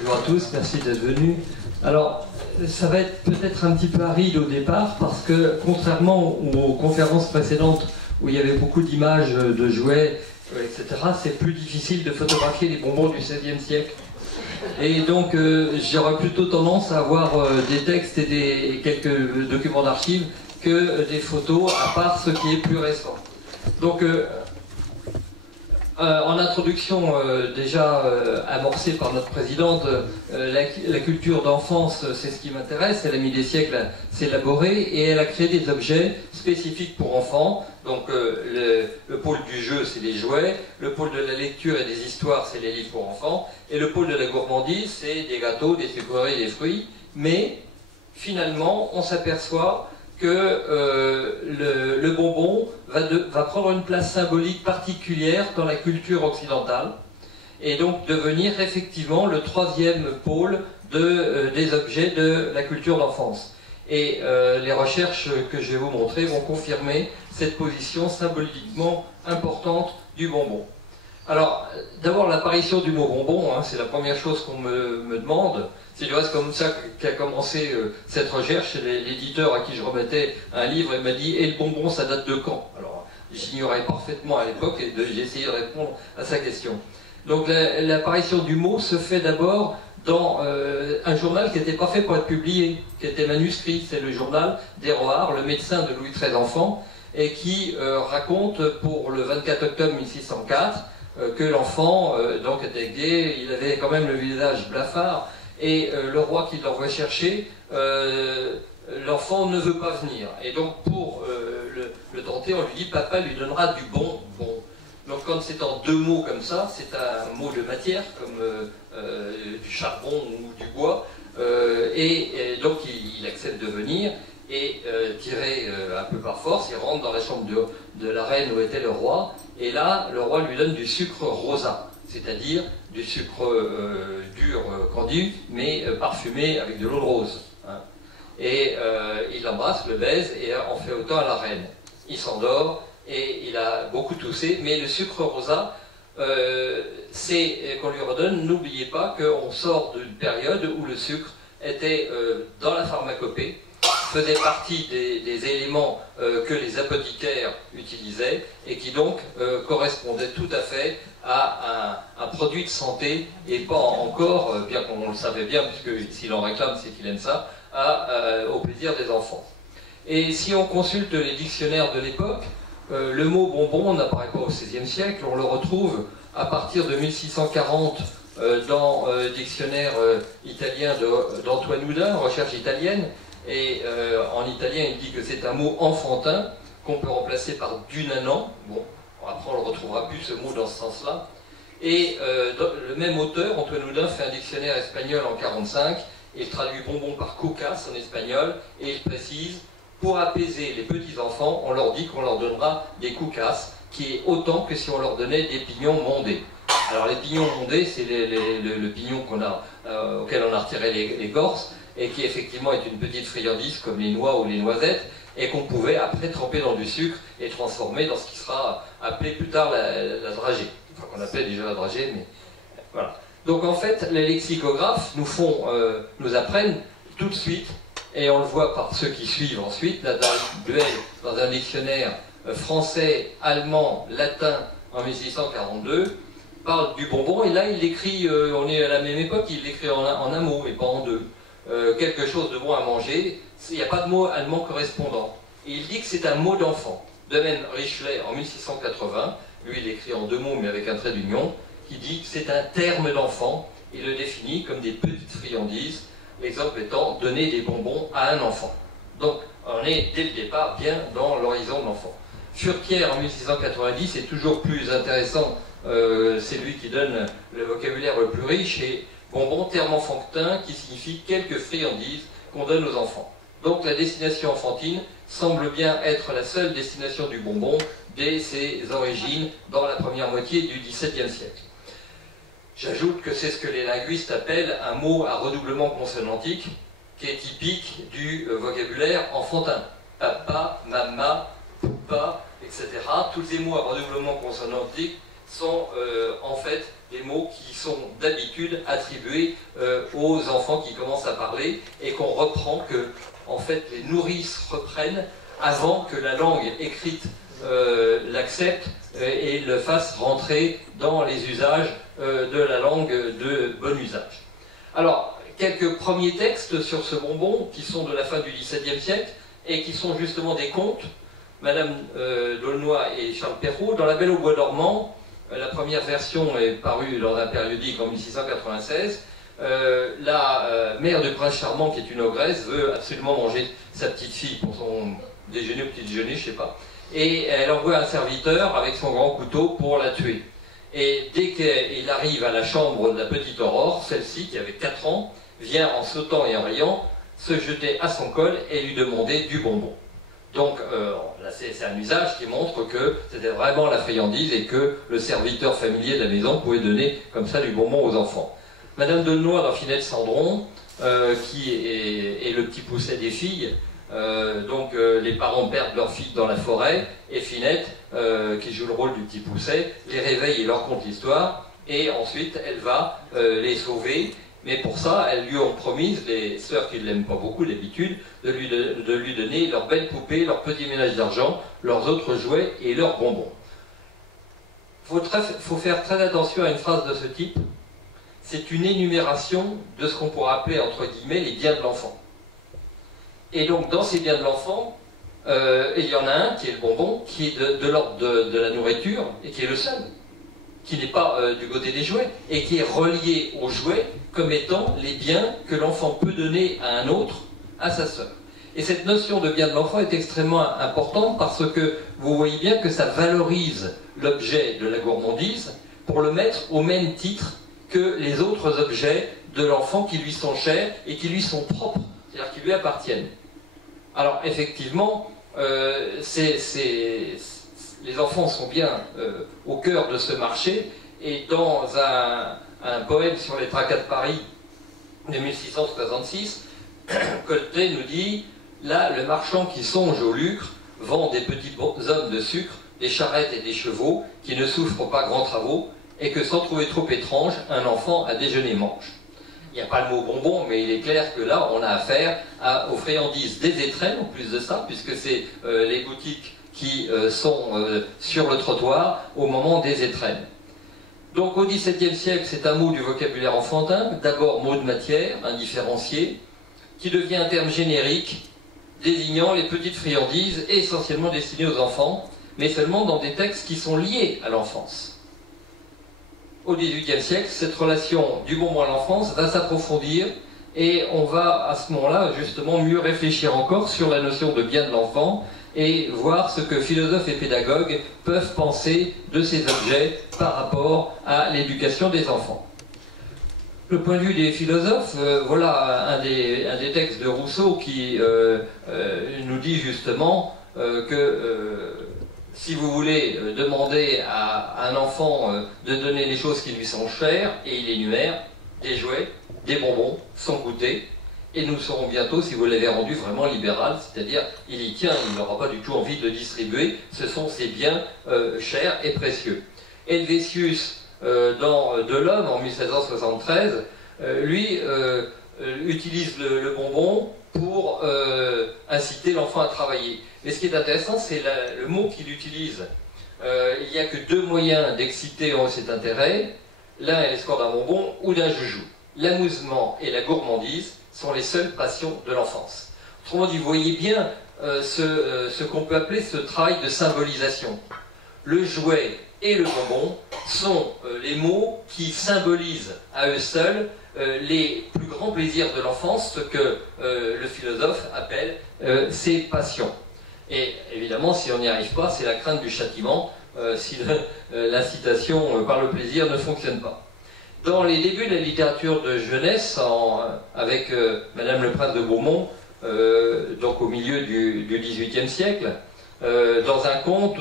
Bonjour à tous, merci d'être venus. Alors, ça va être peut-être un petit peu aride au départ parce que, contrairement aux conférences précédentes où il y avait beaucoup d'images de jouets, etc., c'est plus difficile de photographier les bonbons du XVIe siècle. Et donc, j'aurais plutôt tendance à avoir des textes et quelques documents d'archives que des photos, à part ce qui est plus récent. Donc, en introduction déjà amorcée par notre présidente, la culture d'enfance, c'est ce qui m'intéresse. Elle a mis des siècles à s'élaborer et elle a créé des objets spécifiques pour enfants. Donc le pôle du jeu, c'est les jouets, le pôle de la lecture et des histoires, c'est les livres pour enfants, et le pôle de la gourmandise, c'est des gâteaux, des sucreries et des fruits. Mais finalement, on s'aperçoit que le bonbon va prendre une place symbolique particulière dans la culture occidentale et donc devenir effectivement le troisième pôle des objets de la culture d'enfance. Et les recherches que je vais vous montrer vont confirmer cette position symboliquement importante du bonbon. Alors, d'abord l'apparition du mot bonbon, hein, c'est la première chose qu'on me demande. C'est du reste comme ça qu'a commencé cette recherche. L'éditeur à qui je remettais un livre, il m'a dit « Et le bonbon, ça date de quand ?» Alors, j'ignorais parfaitement à l'époque et j'ai essayé de répondre à sa question. Donc, l'apparition du mot se fait d'abord dans un journal qui n'était pas fait pour être publié, qui était manuscrit. C'est le journal d'Héroard, le médecin de Louis XIII enfant, et qui raconte pour le 24 octobre 1604 que l'enfant donc était gai, il avait quand même le visage blafard, et le roi qui l'envoie chercher, l'enfant ne veut pas venir. Et donc pour le tenter, on lui dit « Papa lui donnera du bon bon ». Donc quand c'est en deux mots comme ça, c'est un mot de matière, comme du charbon ou du bois, et donc il accepte de venir, et tiré un peu par force, il rentre dans la chambre de la reine où était le roi, et là, le roi lui donne du sucre rosa, c'est-à-dire du sucre dur, candu, mais parfumé avec de l'eau de rose. Hein. Et il l'embrasse, le baise, et en fait autant à la reine. Il s'endort, et il a beaucoup toussé, mais le sucre rosa, c'est qu'on lui redonne, n'oubliez pas qu'on sort d'une période où le sucre était dans la pharmacopée, faisait partie des éléments que les apothicaires utilisaient et qui donc correspondaient tout à fait à un produit de santé et pas encore, bien qu'on le savait bien, puisque s'il en réclame, c'est qu'il aime ça, au plaisir des enfants. Et si on consulte les dictionnaires de l'époque, le mot bonbon n'apparaît pas au XVIe siècle, on le retrouve à partir de 1640 dans le dictionnaire italien d'Antoine Houdin, recherche italienne. Et en italien, il dit que c'est un mot enfantin qu'on peut remplacer par dunanant. Bon, après, on ne retrouvera plus ce mot dans ce sens-là. Et le même auteur, Antoine Houdin, fait un dictionnaire espagnol en 1945. Il traduit bonbon par cocas en espagnol. Et il précise, pour apaiser les petits-enfants, on leur dit qu'on leur donnera des cocas, qui est autant que si on leur donnait des pignons mondés. Alors les pignons mondés, c'est le pignon auquel on a retiré l'écorce, et qui effectivement est une petite friandise comme les noix ou les noisettes, et qu'on pouvait après tremper dans du sucre et transformer dans ce qui sera appelé plus tard la dragée. Enfin, qu'on appelait déjà la dragée, mais voilà. Donc en fait, les lexicographes nous apprennent tout de suite, et on le voit par ceux qui suivent ensuite, là, dans un dictionnaire français, allemand, latin en 1642, parle du bonbon, et là il écrit, on est à la même époque, il l'écrit en un mot et pas en deux. Quelque chose de bon à manger, il n'y a pas de mot allemand correspondant. Et il dit que c'est un mot d'enfant. De même, Richelet, en 1680, lui il écrit en deux mots mais avec un trait d'union, qui dit que c'est un terme d'enfant, il le définit comme des petites friandises, l'exemple étant donner des bonbons à un enfant. Donc on est dès le départ bien dans l'horizon de l'enfant. Furquière en 1690 est toujours plus intéressant, c'est lui qui donne le vocabulaire le plus riche, et bonbon, terme enfantin qui signifie quelques friandises qu'on donne aux enfants. Donc la destination enfantine semble bien être la seule destination du bonbon dès ses origines dans la première moitié du XVIIe siècle. J'ajoute que c'est ce que les linguistes appellent un mot à redoublement consonantique qui est typique du vocabulaire enfantin. Papa, mama, poupa, etc. Tous ces mots à redoublement consonantique sont en fait des mots qui sont d'habitude attribués aux enfants qui commencent à parler et qu'on reprend que, en fait, les nourrices reprennent avant que la langue écrite l'accepte et le fasse rentrer dans les usages de la langue de bon usage. Alors, quelques premiers textes sur ce bonbon qui sont de la fin du XVIIe siècle et qui sont justement des contes. Madame d'Aulnoy et Charles Perrault, dans La Belle au bois dormant, la première version est parue dans un périodique en 1696. La mère du prince charmant, qui est une ogresse, veut absolument manger sa petite fille pour son déjeuner ou petit déjeuner, je ne sais pas. Et elle envoie un serviteur avec son grand couteau pour la tuer. Et dès qu'il arrive à la chambre de la petite Aurore, celle-ci, qui avait 4 ans, vient en sautant et en riant se jeter à son col et lui demander du bonbon. Donc là, c'est un usage qui montre que c'était vraiment la friandise et que le serviteur familier de la maison pouvait donner comme ça du bonbon aux enfants. Madame d'Aulnoy dans Finette Cendron, qui est le petit pousset des filles, les parents perdent leur fille dans la forêt et Finette, qui joue le rôle du petit pousset, les réveille et leur conte l'histoire et ensuite elle va les sauver. Mais pour ça, elles lui ont promis, les sœurs qui ne l'aiment pas beaucoup d'habitude, de lui donner leurs belles poupées, leurs petits ménages d'argent, leurs autres jouets et leurs bonbons. Il faut faire très attention à une phrase de ce type. C'est une énumération de ce qu'on pourrait appeler, entre guillemets, les biens de l'enfant. Et donc, dans ces biens de l'enfant, il y en a un qui est le bonbon, qui est de l'ordre de la nourriture, et qui est le seul, qui n'est pas du côté des jouets, et qui est relié aux jouets comme étant les biens que l'enfant peut donner à un autre, à sa sœur. Et cette notion de bien de l'enfant est extrêmement importante parce que vous voyez bien que ça valorise l'objet de la gourmandise pour le mettre au même titre que les autres objets de l'enfant qui lui sont chers et qui lui sont propres, c'est-à-dire qui lui appartiennent. Alors effectivement, les enfants sont bien au cœur de ce marché, et dans un poème sur les tracas de Paris de 1666, Coltet nous dit « Là, le marchand qui songe au lucre vend des petits hommes de sucre, des charrettes et des chevaux qui ne souffrent pas grands travaux, et que sans trouver trop étrange, un enfant à déjeuner mange. » Il n'y a pas le mot bonbon, mais il est clair que là, on a affaire aux friandises des étrennes, en plus de ça, puisque c'est les boutiques qui sont sur le trottoir au moment des étrennes. Donc au XVIIe siècle, c'est un mot du vocabulaire enfantin, d'abord mot de matière, indifférencié, qui devient un terme générique désignant les petites friandises essentiellement destinées aux enfants, mais seulement dans des textes qui sont liés à l'enfance. Au XVIIIe siècle, cette relation du bonbon à l'enfance va s'approfondir et on va à ce moment-là justement mieux réfléchir encore sur la notion de bien de l'enfant et voir ce que philosophes et pédagogues peuvent penser de ces objets par rapport à l'éducation des enfants. Le point de vue des philosophes, voilà un des textes de Rousseau qui nous dit justement que si vous voulez demander à un enfant de donner les choses qui lui sont chères, et il énumère des jouets, des bonbons, son goûter, et nous saurons bientôt si vous l'avez rendu vraiment libéral, c'est-à-dire il y tient, il n'aura pas du tout envie de distribuer, ce sont ses biens chers et précieux. Helvétius, dans De l'Homme, en 1773, lui utilise le bonbon pour inciter l'enfant à travailler. Mais ce qui est intéressant, c'est le mot qu'il utilise. Il n'y a que 2 moyens d'exciter cet intérêt. L'un est l'espoir d'un bonbon ou d'un joujou. L'amusement et la gourmandise sont les seules passions de l'enfance. Autrement dit, vous voyez bien ce qu'on peut appeler ce travail de symbolisation. Le jouet et le bonbon sont les mots qui symbolisent à eux seuls les plus grands plaisirs de l'enfance, ce que le philosophe appelle ses passions. Et évidemment, si on n'y arrive pas, c'est la crainte du châtiment, si l'incitation par le plaisir ne fonctionne pas. Dans les débuts de la littérature de jeunesse, avec Madame le Prince de Beaumont, donc au milieu du XVIIIe siècle, dans un conte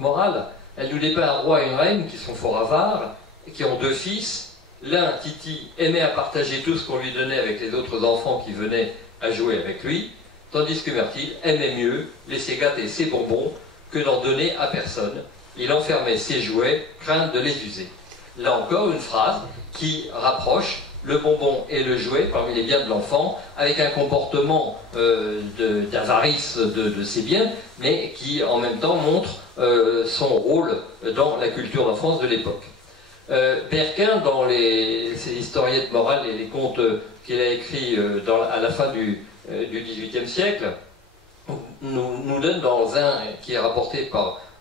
moral, elle nous dépeint un roi et une reine qui sont fort avares, et qui ont 2 fils. L'un, Titi, aimait à partager tout ce qu'on lui donnait avec les autres enfants qui venaient à jouer avec lui, tandis que Myrtille aimait mieux laisser gâter ses bonbons que d'en donner à personne. Il enfermait ses jouets, crainte de les user. là encore une phrase qui rapproche le bonbon et le jouet parmi les biens de l'enfant, avec un comportement d'avarice de ses biens, mais qui en même temps montre son rôle dans la culture d'enfance de l'époque. Berquin, dans ses historiettes morales et les contes qu'il a écrits à la fin du XVIIIe siècle, nous donne dans un qui est rapporté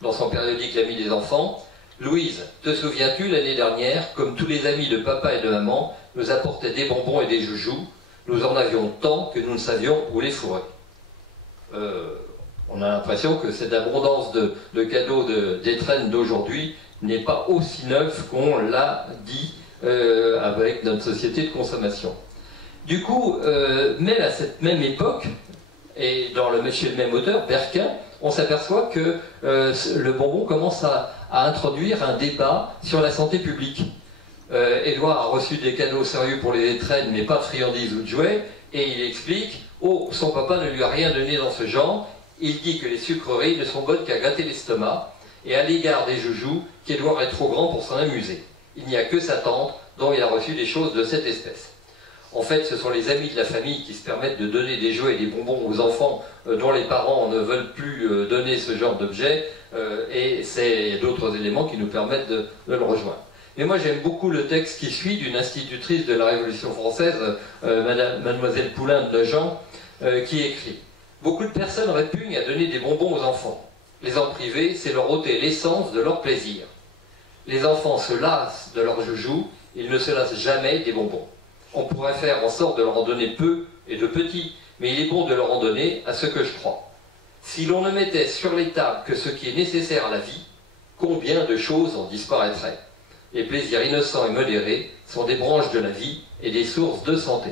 dans son périodique L'Ami des enfants: Louise, te souviens-tu, l'année dernière, comme tous les amis de papa et de maman, nous apportaient des bonbons et des joujoux. Nous en avions tant que nous ne savions où les fourrer. On a l'impression que cette abondance de cadeaux d'étrennes d'aujourd'hui n'est pas aussi neuve qu'on l'a dit avec notre société de consommation. Du coup, même à cette même époque, et chez le même auteur, Berquin, on s'aperçoit que le bonbon commence à introduire un débat sur la santé publique. Édouard a reçu des cadeaux sérieux pour les étrennes, mais pas de friandises ou de jouets, et il explique: oh, son papa ne lui a rien donné dans ce genre, il dit que les sucreries ne sont bonnes qu'à gâter l'estomac, et à l'égard des joujoux, qu'Édouard est trop grand pour s'en amuser. Il n'y a que sa tante dont il a reçu des choses de cette espèce. En fait, ce sont les amis de la famille qui se permettent de donner des jouets et des bonbons aux enfants dont les parents ne veulent plus donner ce genre d'objet, et c'est d'autres éléments qui nous permettent de le rejoindre. Mais moi j'aime beaucoup le texte qui suit d'une institutrice de la Révolution française, mademoiselle Poulain de Jean, qui écrit: beaucoup de personnes répugnent à donner des bonbons aux enfants. Les en priver, c'est leur ôter l'essence de leur plaisir. Les enfants se lassent de leurs joujoux, ils ne se lassent jamais des bonbons. On pourrait faire en sorte de leur en donner peu et de petits, mais il est bon de leur en donner à ce que je crois. Si l'on ne mettait sur les tables que ce qui est nécessaire à la vie, combien de choses en disparaîtraient? Les plaisirs innocents et modérés sont des branches de la vie et des sources de santé.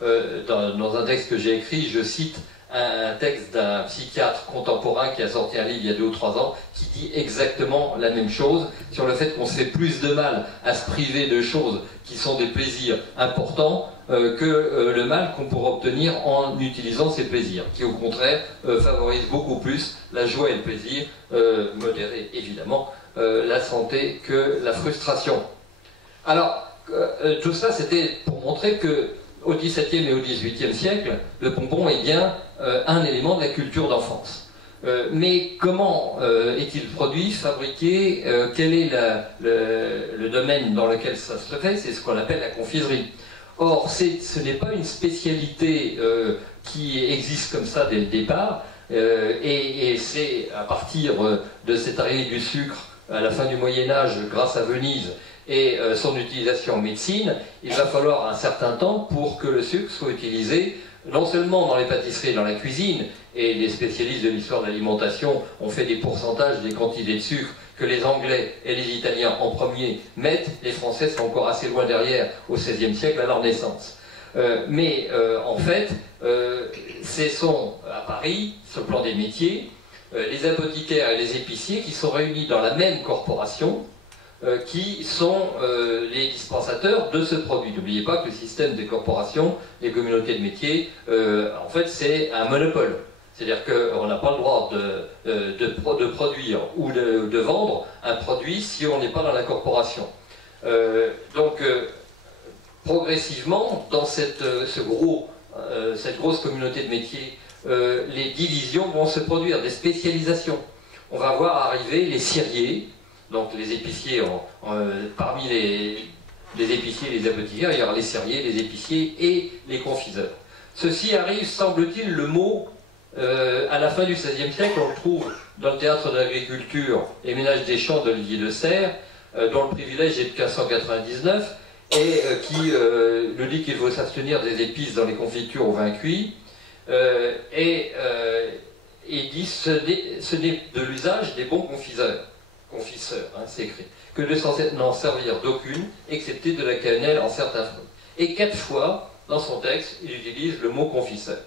Dans un texte que j'ai écrit, je cite un texte d'un psychiatre contemporain qui a sorti un livre il y a 2 ou 3 ans, qui dit exactement la même chose, sur le fait qu'on se fait plus de mal à se priver de choses qui sont des plaisirs importants que le mal qu'on pourra obtenir en utilisant ces plaisirs, qui au contraire favorisent beaucoup plus la joie et le plaisir, modéré évidemment, la santé que la frustration. Alors, tout ça c'était pour montrer que au XVIIe et au XVIIIe siècle, le bonbon est bien un élément de la culture d'enfance. Mais comment est-il produit, fabriqué, quel est le domaine dans lequel ça se fait? C'est ce qu'on appelle la confiserie. Or, ce n'est pas une spécialité qui existe comme ça dès le départ, et c'est à partir de cette arrivée du sucre à la fin du Moyen-Âge, grâce à Venise, et son utilisation en médecine, il va falloir un certain temps pour que le sucre soit utilisé non seulement dans les pâtisseries et dans la cuisine, et les spécialistes de l'histoire de l'alimentation ont fait des pourcentages des quantités de sucre que les Anglais et les Italiens en premier mettent, les Français sont encore assez loin derrière au XVIe siècle à leur naissance. En fait, ce sont à Paris, sur le plan des métiers, les apothicaires et les épiciers qui sont réunis dans la même corporation, qui sont les dispensateurs de ce produit. N'oubliez pas que le système des corporations, des communautés de métiers, en fait c'est un monopole. C'est-à-dire qu'on n'a pas le droit de produire ou de vendre un produit si on n'est pas dans la corporation. Progressivement, dans cette grosse communauté de métiers, les divisions vont se produire, des spécialisations. On va voir arriver les ciriers, donc les épiciers, parmi les épiciers et les apothicaires, il y aura les ciriers, les épiciers et les confiseurs. Ceci arrive, semble-t-il, le mot, à la fin du XVIe siècle, on le trouve dans le théâtre de l'agriculture, Les Ménages des Champs d'Olivier de Serres, dont le privilège est de 1599, et qui nous dit qu'il faut s'abstenir des épices dans les confitures au vin cuit, et dit ce n'est de l'usage des bons confiseurs, c'est écrit, que de n'en servir d'aucune, excepté de la cannelle en certains fruits. Et 4 fois, dans son texte, il utilise le mot confiseur.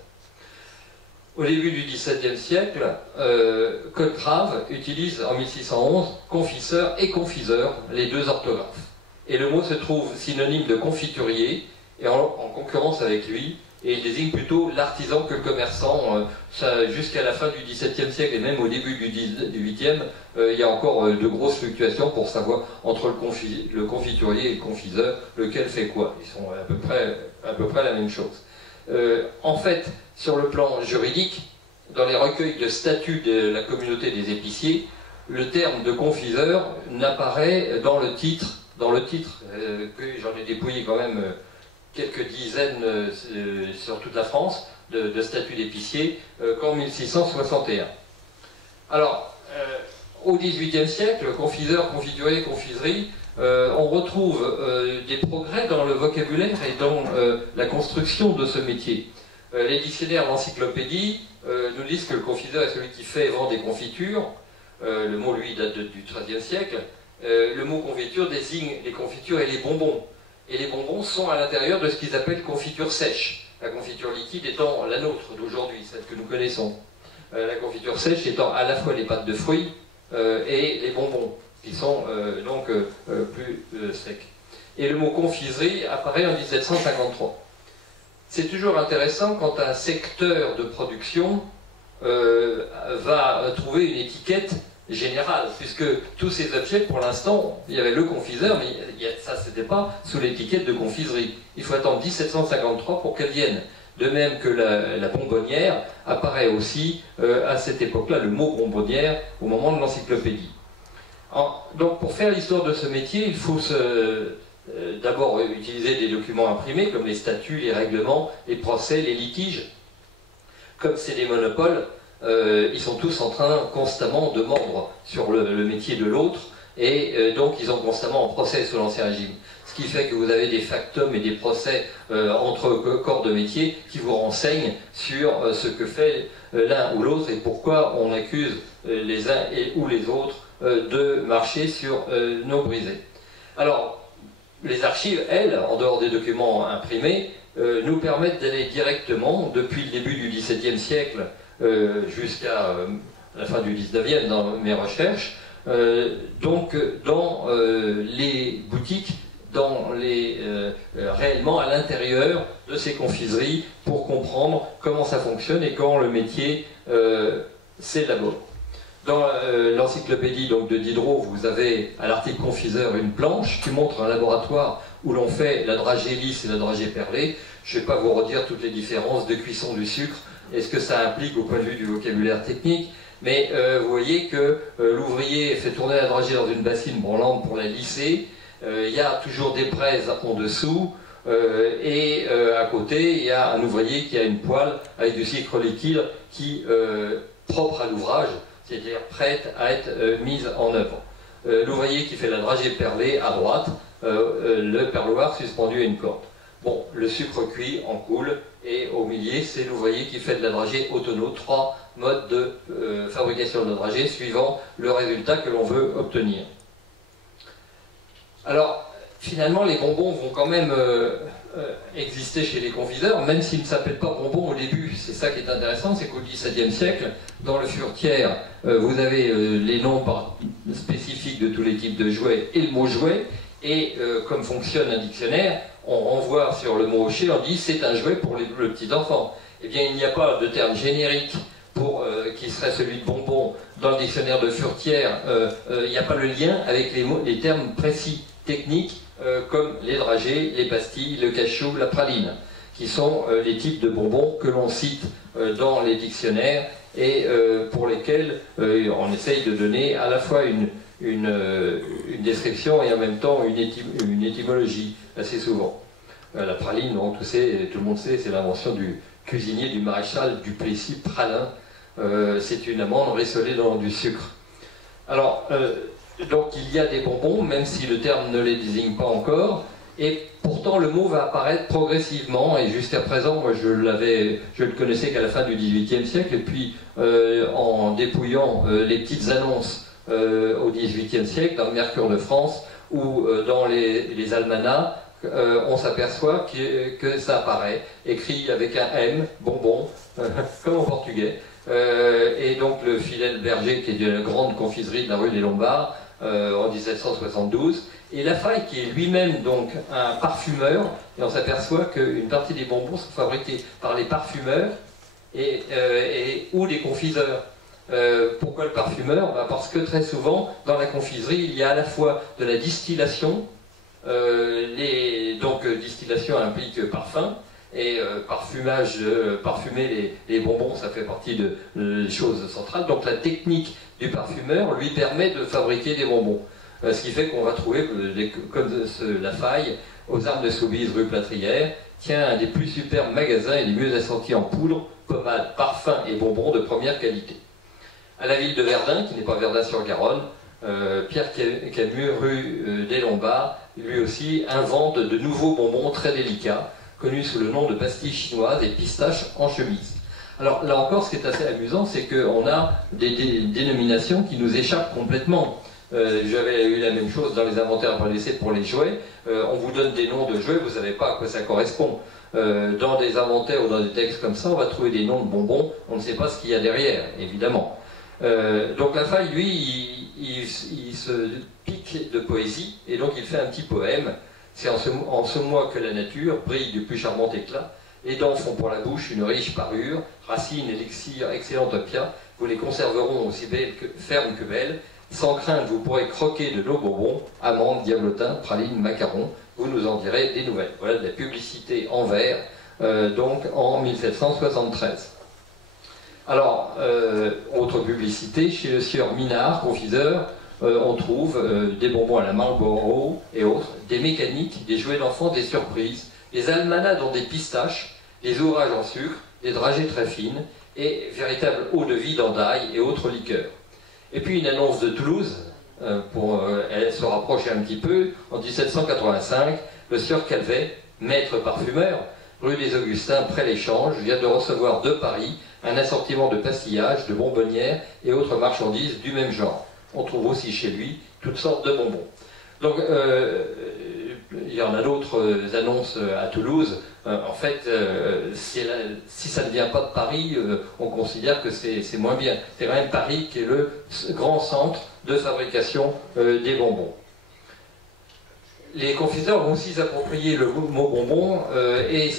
Au début du XVIIe siècle, Cotgrave utilise en 1611 confisseur et confiseur, les 2 orthographes. Et le mot se trouve synonyme de confiturier, et en concurrence avec lui, et il désigne plutôt l'artisan que le commerçant. Jusqu'à la fin du XVIIe siècle et même au début du XVIIIe, il y a encore de grosses fluctuations pour savoir entre le confiturier et le confiseur lequel fait quoi. Ils sont à peu près la même chose. En fait, sur le plan juridique, dans les recueils de statuts de la communauté des épiciers, le terme de confiseur n'apparaît dans le titre, que j'en ai dépouillé quand même quelques dizaines sur toute la France, de statuts d'épicier, qu'en 1661. Alors, au XVIIIe siècle, confiseur, confiturier, confiserie, on retrouve des progrès dans le vocabulaire et dans la construction de ce métier. Les dictionnaires, l'encyclopédie nous disent que le confiseur est celui qui fait et vend des confitures. Le mot, lui, date du XIIIe siècle. Le mot confiture désigne les confitures et les bonbons. Et les bonbons sont à l'intérieur de ce qu'ils appellent confiture sèche. La confiture liquide étant la nôtre d'aujourd'hui, celle que nous connaissons. La confiture sèche étant à la fois les pâtes de fruits et les bonbons, qui sont donc plus secs. Et le mot confiserie apparaît en 1753. C'est toujours intéressant quand un secteur de production va trouver une étiquette générale, puisque tous ces objets, pour l'instant, il y avait le confiseur, mais ça, c'était pas sous l'étiquette de confiserie. Il faut attendre 1753 pour qu'elle vienne. De même que la bonbonnière apparaît aussi à cette époque-là, le mot bonbonnière, au moment de l'encyclopédie. Donc, pour faire l'histoire de ce métier, il faut d'abord utiliser des documents imprimés, comme les statuts, les règlements, les procès, les litiges. Comme c'est des monopoles, ils sont tous en train constamment de mordre sur le métier de l'autre, et donc ils sont constamment en procès sous l'Ancien Régime. Ce qui fait que vous avez des factums et des procès entre corps de métier qui vous renseignent sur ce que fait l'un ou l'autre et pourquoi on accuse les uns ou les autres de marcher sur nos brisés. Alors, les archives, elles, en dehors des documents imprimés, nous permettent d'aller directement, depuis le début du XVIIe siècle jusqu'à la fin du XIXe dans mes recherches, donc dans les boutiques, réellement à l'intérieur de ces confiseries pour comprendre comment ça fonctionne et comment le métier s'élabore. Dans l'encyclopédie de Diderot, vous avez à l'article confiseur une planche qui montre un laboratoire où l'on fait la dragée lisse et la dragée perlée. Je ne vais pas vous redire toutes les différences de cuisson du sucre et ce que ça implique au point de vue du vocabulaire technique, mais vous voyez que l'ouvrier fait tourner la dragée dans une bassine branlante pour la lisser. Il y a toujours des braises en dessous et à côté, il y a un ouvrier qui a une poêle avec du sucre liquide qui, propre à l'ouvrage, c'est-à-dire prête à être mise en œuvre. L'ouvrier qui fait la dragée perlée à droite, le perloir suspendu à une corde. Bon, le sucre cuit en coule, et au milieu, c'est l'ouvrier qui fait de la dragée autonome, 3 modes de fabrication de la dragée suivant le résultat que l'on veut obtenir. Alors, finalement, les bonbons vont quand même exister chez les confiseurs, même s'ils ne s'appellent pas bonbons au début. C'est ça qui est intéressant, c'est qu'au XVIIe siècle, dans le furetière, vous avez les noms spécifiques de tous les types de jouets et le mot jouet, et comme fonctionne un dictionnaire, on renvoie sur le mot hocher, on dit c'est un jouet pour le petit enfant. Eh bien, il n'y a pas de terme générique qui serait celui de bonbon dans le dictionnaire de furetière. Il n'y a pas le lien avec les termes précis techniques comme les dragées, les pastilles, le cachou, la praline, qui sont les types de bonbons que l'on cite dans les dictionnaires et pour lesquels on essaye de donner à la fois une description et en même temps une étymologie, assez souvent. La praline, tout le monde sait, c'est l'invention du cuisinier du maréchal Duplessis Pralin. C'est une amande rissolée dans du sucre. Alors, donc il y a des bonbons, même si le terme ne les désigne pas encore, et pourtant le mot va apparaître progressivement, et jusqu'à présent, moi je le connaissais qu'à la fin du XVIIIe siècle, et puis en dépouillant les petites annonces au XVIIIe siècle, dans le Mercure de France, ou dans les almanachs, on s'aperçoit que ça apparaît, écrit avec un M, bonbon, comme en portugais. Et donc le Fidèle Berger, qui est de la grande confiserie de la rue des Lombards, en 1772, et Lafaille, qui est lui-même donc un parfumeur, et on s'aperçoit qu'une partie des bonbons sont fabriqués par les parfumeurs ou les confiseurs. Pourquoi le parfumeur? Parce que très souvent, dans la confiserie, il y a à la fois de la distillation, donc distillation implique parfum, et parfumer les bonbons, ça fait partie des choses centrales. Donc la technique du parfumeur lui permet de fabriquer des bonbons. Ce qui fait qu'on va trouver, comme Lafaille, aux Armes de Soubise, rue Plâtrière, tient un des plus superbes magasins et les mieux assortis en poudre, pommades, parfums et bonbons de première qualité. À la ville de Verdun, qui n'est pas Verdun-sur-Garonne, Pierre Camus, rue des Lombards, lui aussi invente de nouveaux bonbons très délicats, connus sous le nom de pastilles chinoises et pistaches en chemise. Alors là encore, ce qui est assez amusant, c'est qu'on a des dénominations qui nous échappent complètement. J'avais eu la même chose dans les inventaires après l'essai pour les jouets. On vous donne des noms de jouets, vous ne savez pas à quoi ça correspond. Dans des inventaires ou dans des textes comme ça, on va trouver des noms de bonbons, on ne sait pas ce qu'il y a derrière, évidemment. Donc Lafaille, lui, il se pique de poésie, et donc il fait un petit poème. C'est en ce mois que la nature brille du plus charmant éclat. Les dents font pour la bouche une riche parure, racines, élixir, excellent opia. Vous les conserveront aussi fermes que belles. Sans crainte, vous pourrez croquer de nos bonbons, amandes, diablotins, pralines, macarons. Vous nous en direz des nouvelles. Voilà de la publicité en vers, donc en 1773. Alors, autre publicité, chez le sieur Minard, confiseur, on trouve des bonbons à la Marlboro et autres, des mécaniques, des jouets d'enfants, des surprises, des almanachs dans des pistaches, des ouvrages en sucre, des dragées très fines, et véritable eau de vie d'andaille et autres liqueurs. Et puis une annonce de Toulouse, elle se rapproche un petit peu, en 1785, le sieur Calvet, maître parfumeur, rue des Augustins, près l'Échange, vient de recevoir de Paris un assortiment de pastillages, de bonbonnières et autres marchandises du même genre. On trouve aussi chez lui toutes sortes de bonbons. Donc, il y en a d'autres annonces à Toulouse. En fait, si ça ne vient pas de Paris, on considère que c'est moins bien. C'est quand même Paris qui est le grand centre de fabrication des bonbons. Les confiseurs vont aussi s'approprier le mot bonbon, et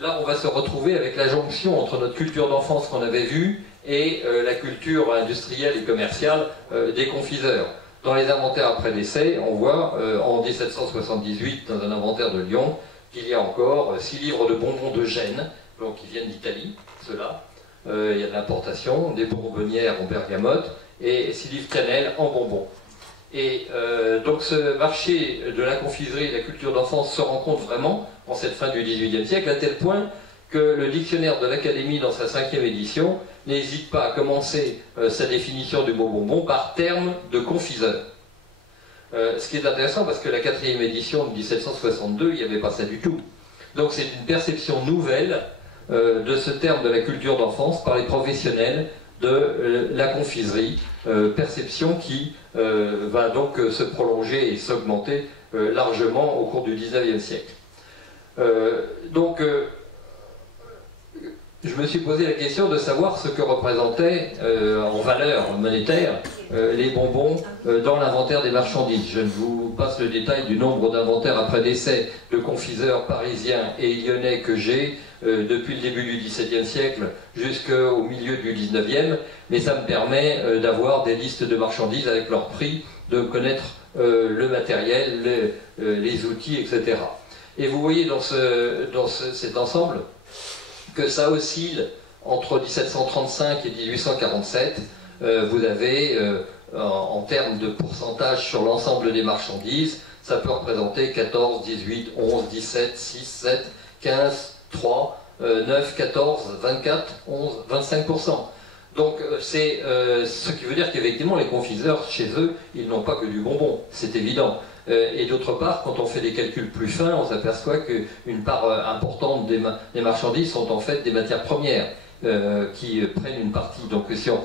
là, on va se retrouver avec la jonction entre notre culture d'enfance qu'on avait vue et la culture industrielle et commerciale des confiseurs. Dans les inventaires après décès, on voit en 1778, dans un inventaire de Lyon, qu'il y a encore 6 livres de bonbons de Gênes, donc qui viennent d'Italie, ceux-là. Il y a de l'importation, des bonbonnières en bergamote et 6 livres cannelle en bonbons. Et donc ce marché de la confiserie et de la culture d'enfance se rencontre vraiment en cette fin du XVIIIe siècle, à tel point que le dictionnaire de l'Académie, dans sa 5e édition, n'hésite pas à commencer sa définition du mot bonbon par terme de confiseur. Ce qui est intéressant parce que la 4e édition de 1762, il n'y avait pas ça du tout. Donc c'est une perception nouvelle de ce terme de la culture d'enfance par les professionnels de la confiserie, perception qui va donc se prolonger et s'augmenter largement au cours du XIXe siècle. Je me suis posé la question de savoir ce que représentaient en valeur monétaire les bonbons dans l'inventaire des marchandises. Je ne vous passe le détail du nombre d'inventaires après décès de confiseurs parisiens et lyonnais que j'ai depuis le début du XVIIe siècle jusqu'au milieu du XIXe, mais ça me permet d'avoir des listes de marchandises avec leur prix, de connaître le matériel, les outils, etc. Et vous voyez dans cet ensemble que ça oscille entre 1735 et 1847. Vous avez, en termes de pourcentage sur l'ensemble des marchandises, ça peut représenter 14, 18, 11, 17, 6, 7, 15, 3, 9, 14, 24, 11, 25%. Donc c'est ce qui veut dire qu'effectivement les confiseurs, chez eux, ils n'ont pas que du bonbon, c'est évident. Et d'autre part, quand on fait des calculs plus fins, on s'aperçoit qu'une part importante des marchandises sont en fait des matières premières qui prennent une partie. Donc si on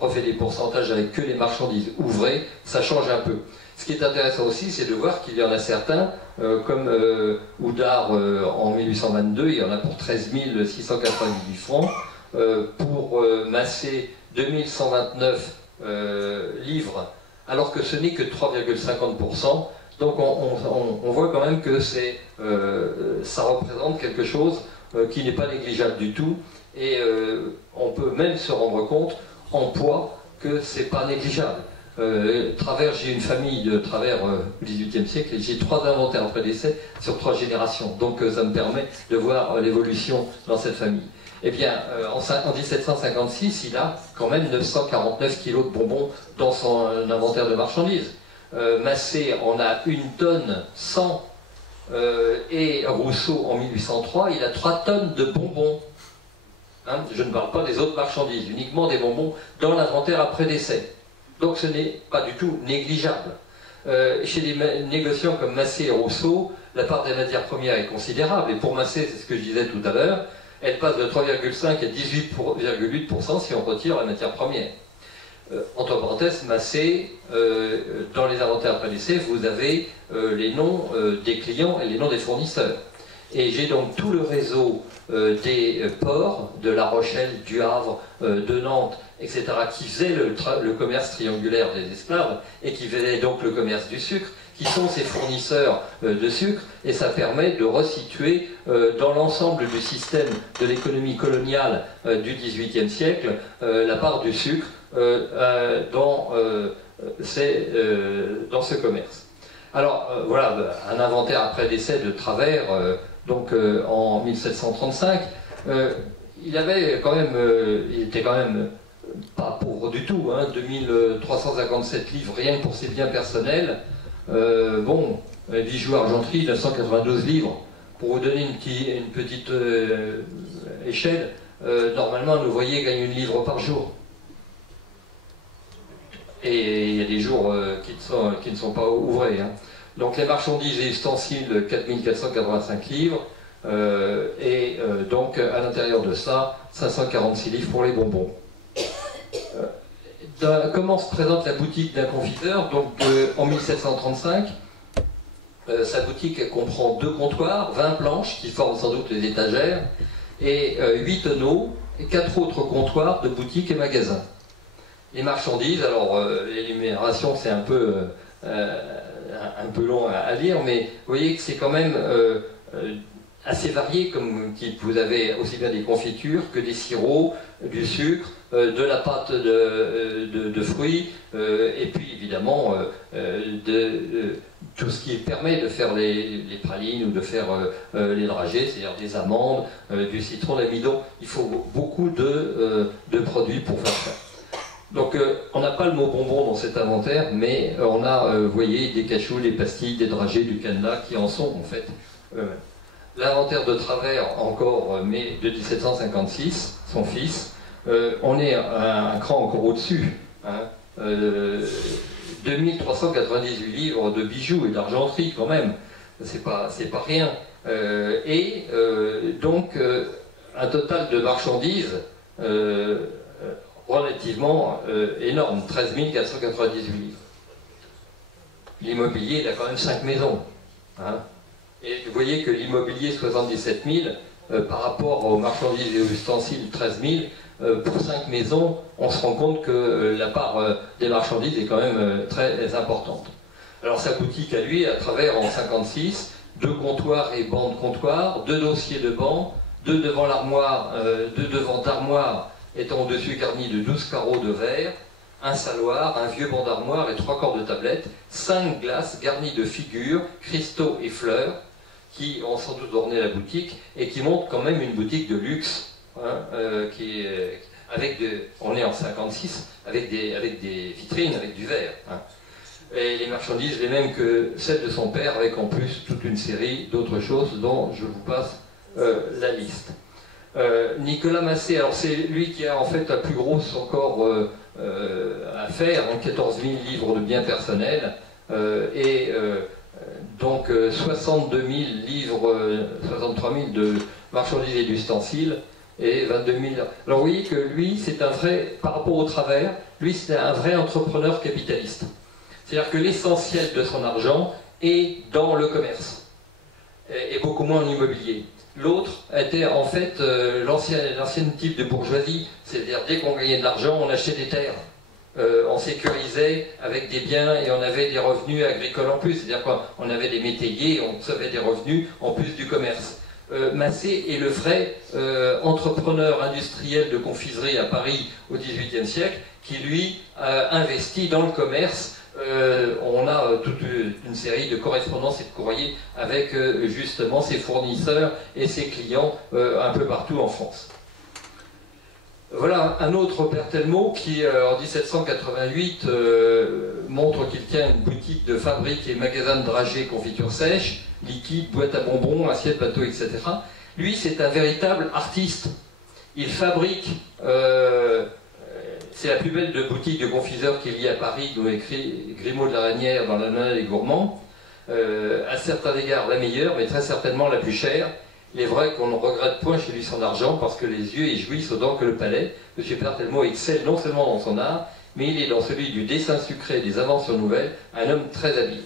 refait des pourcentages avec que les marchandises ouvrées, ça change un peu. Ce qui est intéressant aussi, c'est de voir qu'il y en a certains, comme Oudard en 1822, il y en a pour 13 698 francs, pour masser 2129 livres alors que ce n'est que 3,50%. Donc on voit quand même que ça représente quelque chose qui n'est pas négligeable du tout, et on peut même se rendre compte en poids que c'est pas négligeable. J'ai une famille de travers au XVIIIe siècle et j'ai 3 inventaires après décès sur 3 générations, donc ça me permet de voir l'évolution dans cette famille. Eh bien, en 1756, il a quand même 949 kilos de bonbons dans son inventaire de marchandises. Massé en a 1 tonne 100, et Rousseau en 1803, il a 3 tonnes de bonbons. Hein, je ne parle pas des autres marchandises, uniquement des bonbons dans l'inventaire après décès. Donc ce n'est pas du tout négligeable. Chez des négociants comme Massé et Rousseau, la part des matières premières est considérable, et pour Massé, c'est ce que je disais tout à l'heure, elle passe de 3,5 à 18,8% si on retire la matière première. Entre parenthèses, Massé, dans les inventaires après décès, vous avez les noms des clients et les noms des fournisseurs. Et j'ai donc tout le réseau des ports de La Rochelle, du Havre, de Nantes, etc., qui faisaient le commerce triangulaire des esclaves et qui faisaient donc le commerce du sucre, qui sont ces fournisseurs de sucre, et ça permet de resituer dans l'ensemble du système de l'économie coloniale du XVIIIe siècle la part du sucre dans ce commerce. Alors voilà, un inventaire après décès de Travers, en 1735, il était quand même pas pauvre du tout, hein, 2357 livres rien que pour ses biens personnels. Bijoux argenterie, 992 livres. Pour vous donner une petite échelle, normalement un ouvrier gagne 1 livre par jour. Et il y a des jours qui ne sont pas ouvrés. Hein. Donc les marchandises et ustensiles, 4485 livres, donc à l'intérieur de ça, 546 livres pour les bonbons. Comment se présente la boutique d'un confiteur? Donc en 1735, sa boutique comprend 2 comptoirs, 20 planches qui forment sans doute les étagères, et 8 tonneaux et 4 autres comptoirs de boutiques et magasins. Les marchandises, alors l'énumération c'est un peu long à lire, mais vous voyez que c'est quand même assez varié, comme vous avez aussi bien des confitures que des sirops, du sucre, de la pâte de fruits, et puis évidemment tout ce qui permet de faire les pralines ou de faire les dragées, c'est-à-dire des amandes, du citron, d'amidon. Il faut beaucoup de produits pour faire ça. Donc on n'a pas le mot bonbon dans cet inventaire, mais on a, vous voyez, des cachous, des pastilles, des dragées, du cadenas qui en sont en fait. L'inventaire de Travers, encore, mais de 1756, son fils, on est un cran encore au-dessus. Hein, 2398 livres de bijoux et d'argenterie quand même, c'est pas rien. Donc un total de marchandises relativement énorme, 13 498 livres. L'immobilier, il a quand même 5 maisons. Hein. Et vous voyez que l'immobilier, 77 000, par rapport aux marchandises et aux ustensiles, 13 000, pour 5 maisons, on se rend compte que la part des marchandises est quand même très importante. Alors sa boutique à lui, à Travers en 56, 2 comptoirs et bancs de comptoirs, 2 dossiers de bancs, 2 devant l'armoire, 2 devant d'armoire, étant au-dessus garni de 12 carreaux de verre, un saloir, un vieux banc d'armoire et 3 corps de tablette, 5 glaces garnies de figures, cristaux et fleurs, qui ont sans doute orné la boutique, et qui montrent quand même une boutique de luxe, hein, on est en 56, avec des vitrines, avec du verre. Hein. Et les marchandises, les mêmes que celles de son père, avec en plus toute une série d'autres choses dont je vous passe la liste. Nicolas Massé, alors c'est lui qui a en fait la plus grosse encore à faire, hein, 14 000 livres de biens personnels, donc 62 000 livres, 63 000 de marchandises et d'ustensiles, et 22 000... Alors vous voyez que lui, c'est un vrai, par rapport au Travers, lui c'est un vrai entrepreneur capitaliste. C'est-à-dire que l'essentiel de son argent est dans le commerce, et beaucoup moins en immobilier. L'autre était en fait l'ancien type de bourgeoisie, c'est-à-dire dès qu'on gagnait de l'argent, on achetait des terres. on sécurisait avec des biens et on avait des revenus agricoles en plus. C'est-à-dire qu'on avait des métayers et on recevait des revenus en plus du commerce. Massé est le vrai entrepreneur industriel de confiserie à Paris au XVIIIe siècle qui, lui, investit dans le commerce. On a toute une série de correspondances et de courriers avec justement ses fournisseurs et ses clients un peu partout en France. Voilà un autre Berthellemot qui, en 1788, montre qu'il tient une boutique de fabrique et magasin de dragées, confitures sèches, liquides, boîtes à bonbons, assiettes, bateaux, etc. Lui, c'est un véritable artiste. Il fabrique... c'est la plus belle de boutique de confiseurs qu'il y a à Paris, dont écrit Grimaud de la Reynière dans l'Annuaire des Gourmands. À certains égards, la meilleure, mais très certainement la plus chère. Il est vrai qu'on ne regrette point chez lui son argent, parce que les yeux y jouissent autant que le palais. M. Berthellemot excelle non seulement dans son art, mais il est dans celui du dessin sucré et des inventions nouvelles, un homme très habile.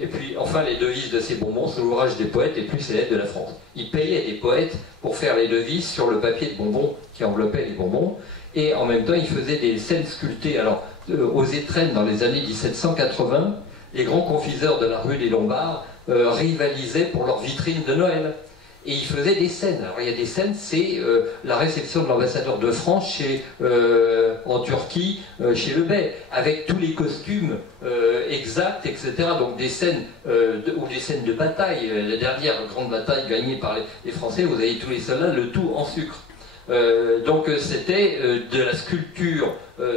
Et puis, enfin, les devises de ces bonbons sont l'ouvrage des poètes les plus célèbres de la France. Il payait des poètes pour faire les devises sur le papier de bonbons qui enveloppait les bonbons, et en même temps, il faisait des scènes sculptées. Alors, aux étrennes, dans les années 1780, les grands confiseurs de la rue des Lombards rivalisaient pour leurs vitrines de Noël. Et il faisait des scènes. Alors il y a des scènes, c'est la réception de l'ambassadeur de France en Turquie, chez Le Bey, avec tous les costumes exacts, etc. Donc des scènes, ou des scènes de bataille. La dernière grande bataille gagnée par les Français, vous avez tous les soldats, le tout en sucre. Donc c'était de la sculpture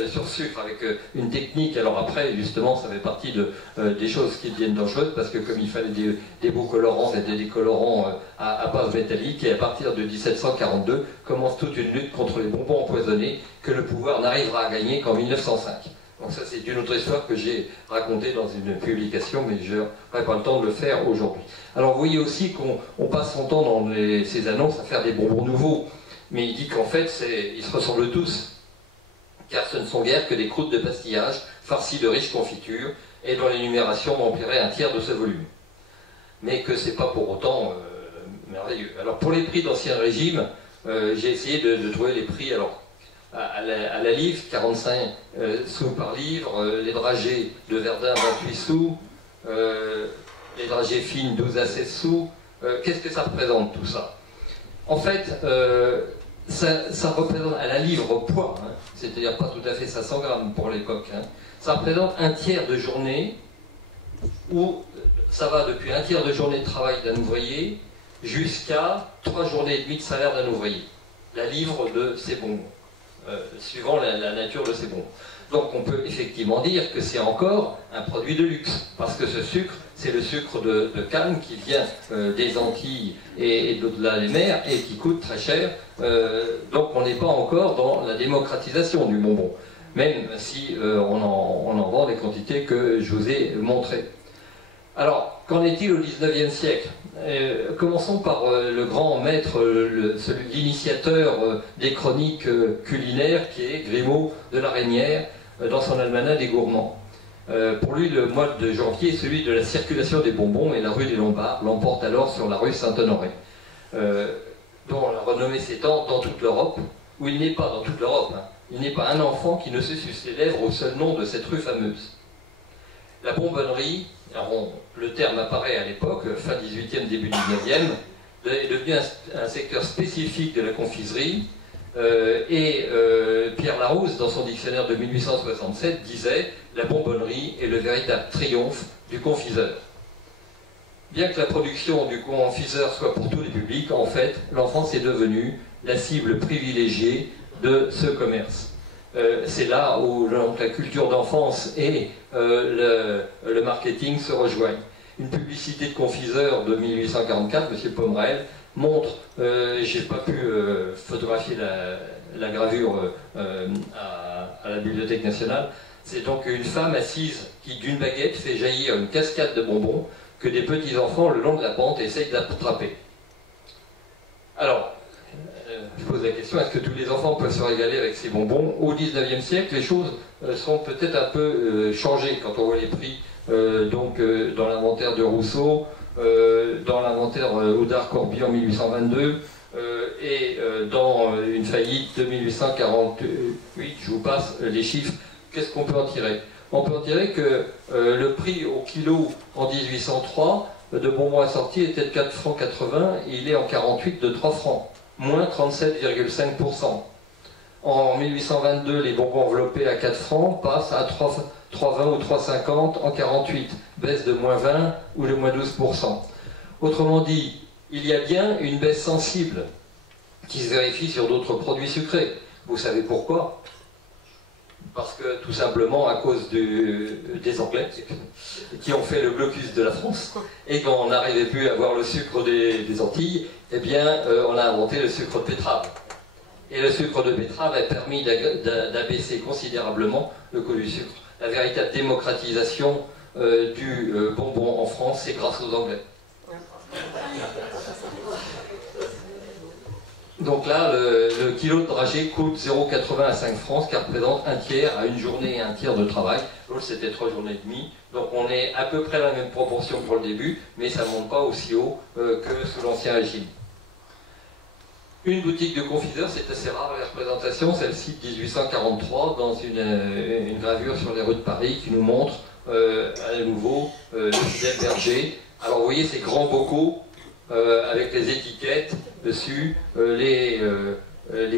sur sucre avec une technique. Alors après, justement, ça fait partie des choses qui deviennent dangereuses parce que comme il fallait des beaux colorants, c'était des colorants à base métallique, et à partir de 1742 commence toute une lutte contre les bonbons empoisonnés que le pouvoir n'arrivera à gagner qu'en 1905. Donc ça, c'est une autre histoire que j'ai racontée dans une publication, mais je n'aurai pas le temps de le faire aujourd'hui. Alors vous voyez aussi qu'on passe son temps dans ces annonces à faire des bonbons nouveaux. Mais il dit qu'en fait, ils se ressemblent tous, car ce ne sont guère que des croûtes de pastillage farcies de riches confitures, et dont l'énumération remplirait un tiers de ce volume. Mais que c'est pas pour autant merveilleux. Alors pour les prix d'Ancien Régime, j'ai essayé de trouver les prix. Alors à la livre, 45 sous par livre, les dragées de Verdun, 28 sous, les dragées fines, 12 à 16 sous. Qu'est-ce que ça représente tout ça? En fait, ça représente à la livre poids, hein, c'est-à-dire pas tout à fait 500 grammes pour l'époque, hein, ça représente un tiers de journée, où ça va depuis un tiers de journée de travail d'un ouvrier jusqu'à 3 journées et demie de salaire d'un ouvrier. La livre de ces bonbons, suivant la nature de ces bonbons. Donc on peut effectivement dire que c'est encore un produit de luxe, parce que ce sucre, c'est le sucre de canne qui vient des Antilles et d'au-delà des mers et qui coûte très cher. Donc on n'est pas encore dans la démocratisation du bonbon, même si on en vend des quantités que je vous ai montrées. Alors, qu'en est-il au XIXe siècle? Commençons par le grand maître, l'initiateur des chroniques culinaires, qui est Grimaud de la Reynière, dans son Almanach des Gourmands. Pour lui, le mois de janvier est celui de la circulation des bonbons, et la rue des Lombards l'emporte alors sur la rue Saint-Honoré, dont la renommée s'étend dans toute l'Europe, où il n'est pas dans toute l'Europe, hein, il n'est pas un enfant qui ne se suce les lèvres au seul nom de cette rue fameuse. La bonbonnerie, alors le terme apparaît à l'époque, fin 18e, début 19e, est devenu un secteur spécifique de la confiserie, et Pierre Larousse, dans son dictionnaire de 1867, disait « La bonbonnerie est le véritable triomphe du confiseur ». Bien que la production du confiseur soit pour tous les publics, en fait, l'enfance est devenue la cible privilégiée de ce commerce. C'est là où la culture d'enfance et le marketing se rejoignent. Une publicité de confiseur de 1844, M. Pomerel, montre, j'ai pas pu photographier la gravure à la Bibliothèque nationale, c'est donc une femme assise qui d'une baguette fait jaillir une cascade de bonbons que des petits enfants le long de la pente essayent d'attraper. Alors, je pose la question, est-ce que tous les enfants peuvent se régaler avec ces bonbons? Au XIXe siècle, les choses sont peut-être un peu changées quand on voit les prix dans l'inventaire de Rousseau, dans l'inventaire Oudard-Corby en 1822, et dans une faillite de 1848, je vous passe les chiffres qu'est-ce qu'on peut en tirer? On peut en tirer que le prix au kilo en 1803 de bonbons assortis était de 4,80 francs, et il est en 48 de 3 francs, moins 37,5%. En 1822, les bonbons enveloppés à 4 francs passent à 3,20 ou 3,50 en 48, baisse de moins 20 ou de moins 12%. Autrement dit, il y a bien une baisse sensible qui se vérifie sur d'autres produits sucrés. Vous savez pourquoi? Parce que tout simplement à cause des Anglais qui ont fait le blocus de la France, et quand on n'arrivait plus à avoir le sucre des Antilles, eh bien on a inventé le sucre de betterave. Et le sucre de betterave a permis d'abaisser considérablement le coût du sucre. La véritable démocratisation du bonbon en France, c'est grâce aux Anglais. Donc là, le kilo de dragée coûte 0,80 à 5 francs, ce qui représente un tiers à une journée et un tiers de travail. L'autre, c'était 3 journées et demie. Donc on est à peu près à la même proportion pour le début, mais ça ne monte pas aussi haut que sous l'Ancien Régime. Une boutique de confiseurs, c'est assez rare la représentation, celle-ci de 1843, dans une gravure sur les rues de Paris qui nous montre à nouveau le fidèle berger. Alors vous voyez ces grands bocaux avec les étiquettes dessus, les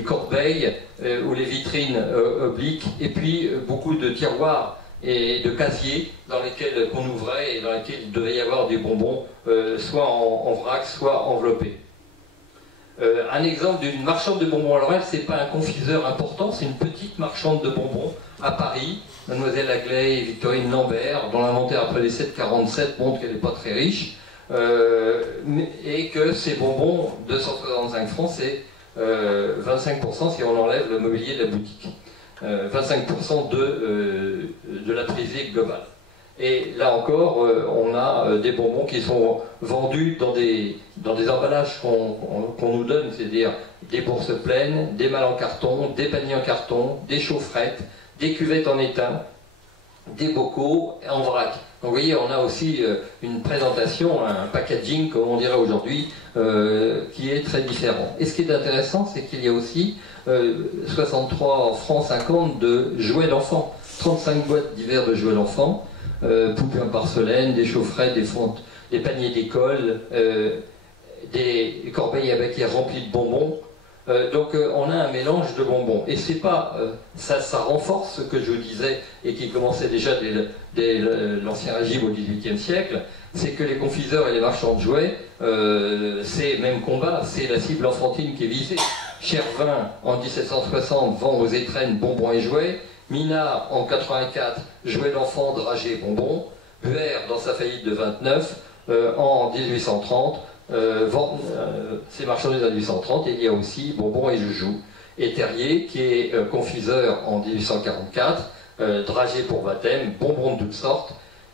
corbeilles ou les vitrines obliques, et puis beaucoup de tiroirs et de casiers dans lesquels on ouvrait et dans lesquels il devait y avoir des bonbons, soit en vrac, soit enveloppés. Un exemple d'une marchande de bonbons à Lorel, c'est pas un confiseur important, c'est une petite marchande de bonbons à Paris, Mademoiselle Aglaé et Victorine Lambert, dont l'inventaire après les 7,47 montre qu'elle n'est pas très riche, et que ces bonbons, 265 francs, c'est 25% si on enlève le mobilier de la boutique, 25% de la privée globale. Et là encore, on a des bonbons qui sont vendus dans des emballages qu'on nous donne, c'est-à-dire des bourses pleines, des malles en carton, des paniers en carton, des chaufferettes, des cuvettes en étain, des bocaux en vrac. Donc vous voyez, on a aussi une présentation, un packaging, comme on dirait aujourd'hui, qui est très différent. Et ce qui est intéressant, c'est qu'il y a aussi 63 francs 50 de jouets d'enfants, 35 boîtes divers de jouets d'enfants, poupées en porcelaine, des chaufferettes, des paniers d'école, des corbeilles à baquets remplies de bonbons. Donc on a un mélange de bonbons. Et c'est pas ça renforce ce que je vous disais et qui commençait déjà dès l'Ancien Régime au XVIIIe siècle, c'est que les confiseurs et les marchands de jouets, c'est même combat, c'est la cible enfantine qui est visée. Chervin en 1760 vend aux étrennes bonbons et jouets. Minard, en 84, jouets d'enfants, dragées, bonbons. Buer, dans sa faillite de 29, en 1830, vend ses marchandises en 1830, et il y a aussi bonbons et joujoux. Et Terrier, qui est confiseur en 1844, dragées pour baptême, bonbons de toutes sortes.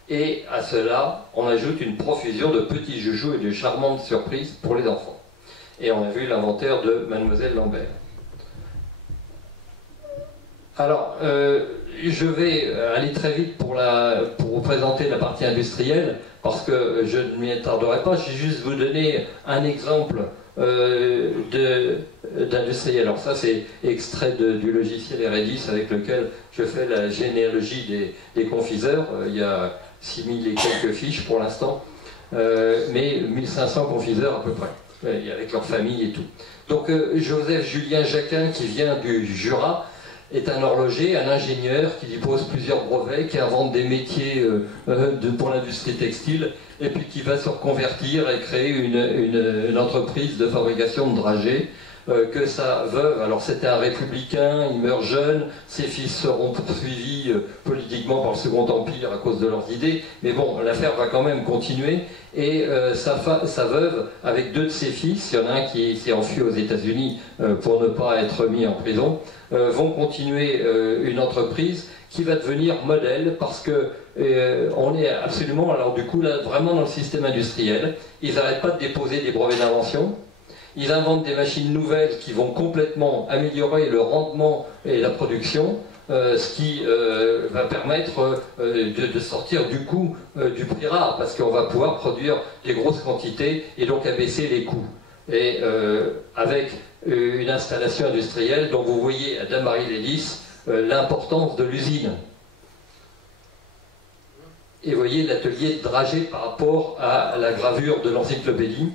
Et à cela, on ajoute une profusion de petits joujoux et de charmantes surprises pour les enfants. Et on a vu l'inventaire de Mademoiselle Lambert. Alors, je vais aller très vite pour vous présenter la partie industrielle, parce que je ne m'y attarderai pas. Je vais juste vous donner un exemple d'industriel. Alors ça, c'est extrait du logiciel Eredis avec lequel je fais la généalogie des confiseurs. Il y a 6000 et quelques fiches pour l'instant, mais 1500 confiseurs à peu près, avec leur famille et tout. Donc Joseph Julien Jacquin, qui vient du Jura, est un horloger, un ingénieur qui dispose plusieurs brevets, qui invente des métiers pour l'industrie textile, et puis qui va se reconvertir et créer une entreprise de fabrication de dragées, que sa veuve, alors c'était un républicain, il meurt jeune, ses fils seront poursuivis politiquement par le Second Empire à cause de leurs idées, mais bon, l'affaire va quand même continuer, et sa veuve, avec 2 de ses fils, il y en a un qui s'est enfui aux États-Unis pour ne pas être mis en prison, vont continuer une entreprise qui va devenir modèle, parce que on est absolument, alors du coup là, vraiment dans le système industriel. Ils n'arrêtent pas de déposer des brevets d'invention. Ils inventent des machines nouvelles qui vont complètement améliorer le rendement et la production, ce qui va permettre de sortir du coût du prix rare, parce qu'on va pouvoir produire des grosses quantités et donc abaisser les coûts. Et avec une installation industrielle dont vous voyez à Damary-les-Lys l'importance de l'usine. et voyez l'atelier dragé par rapport à la gravure de l'encyclopédie.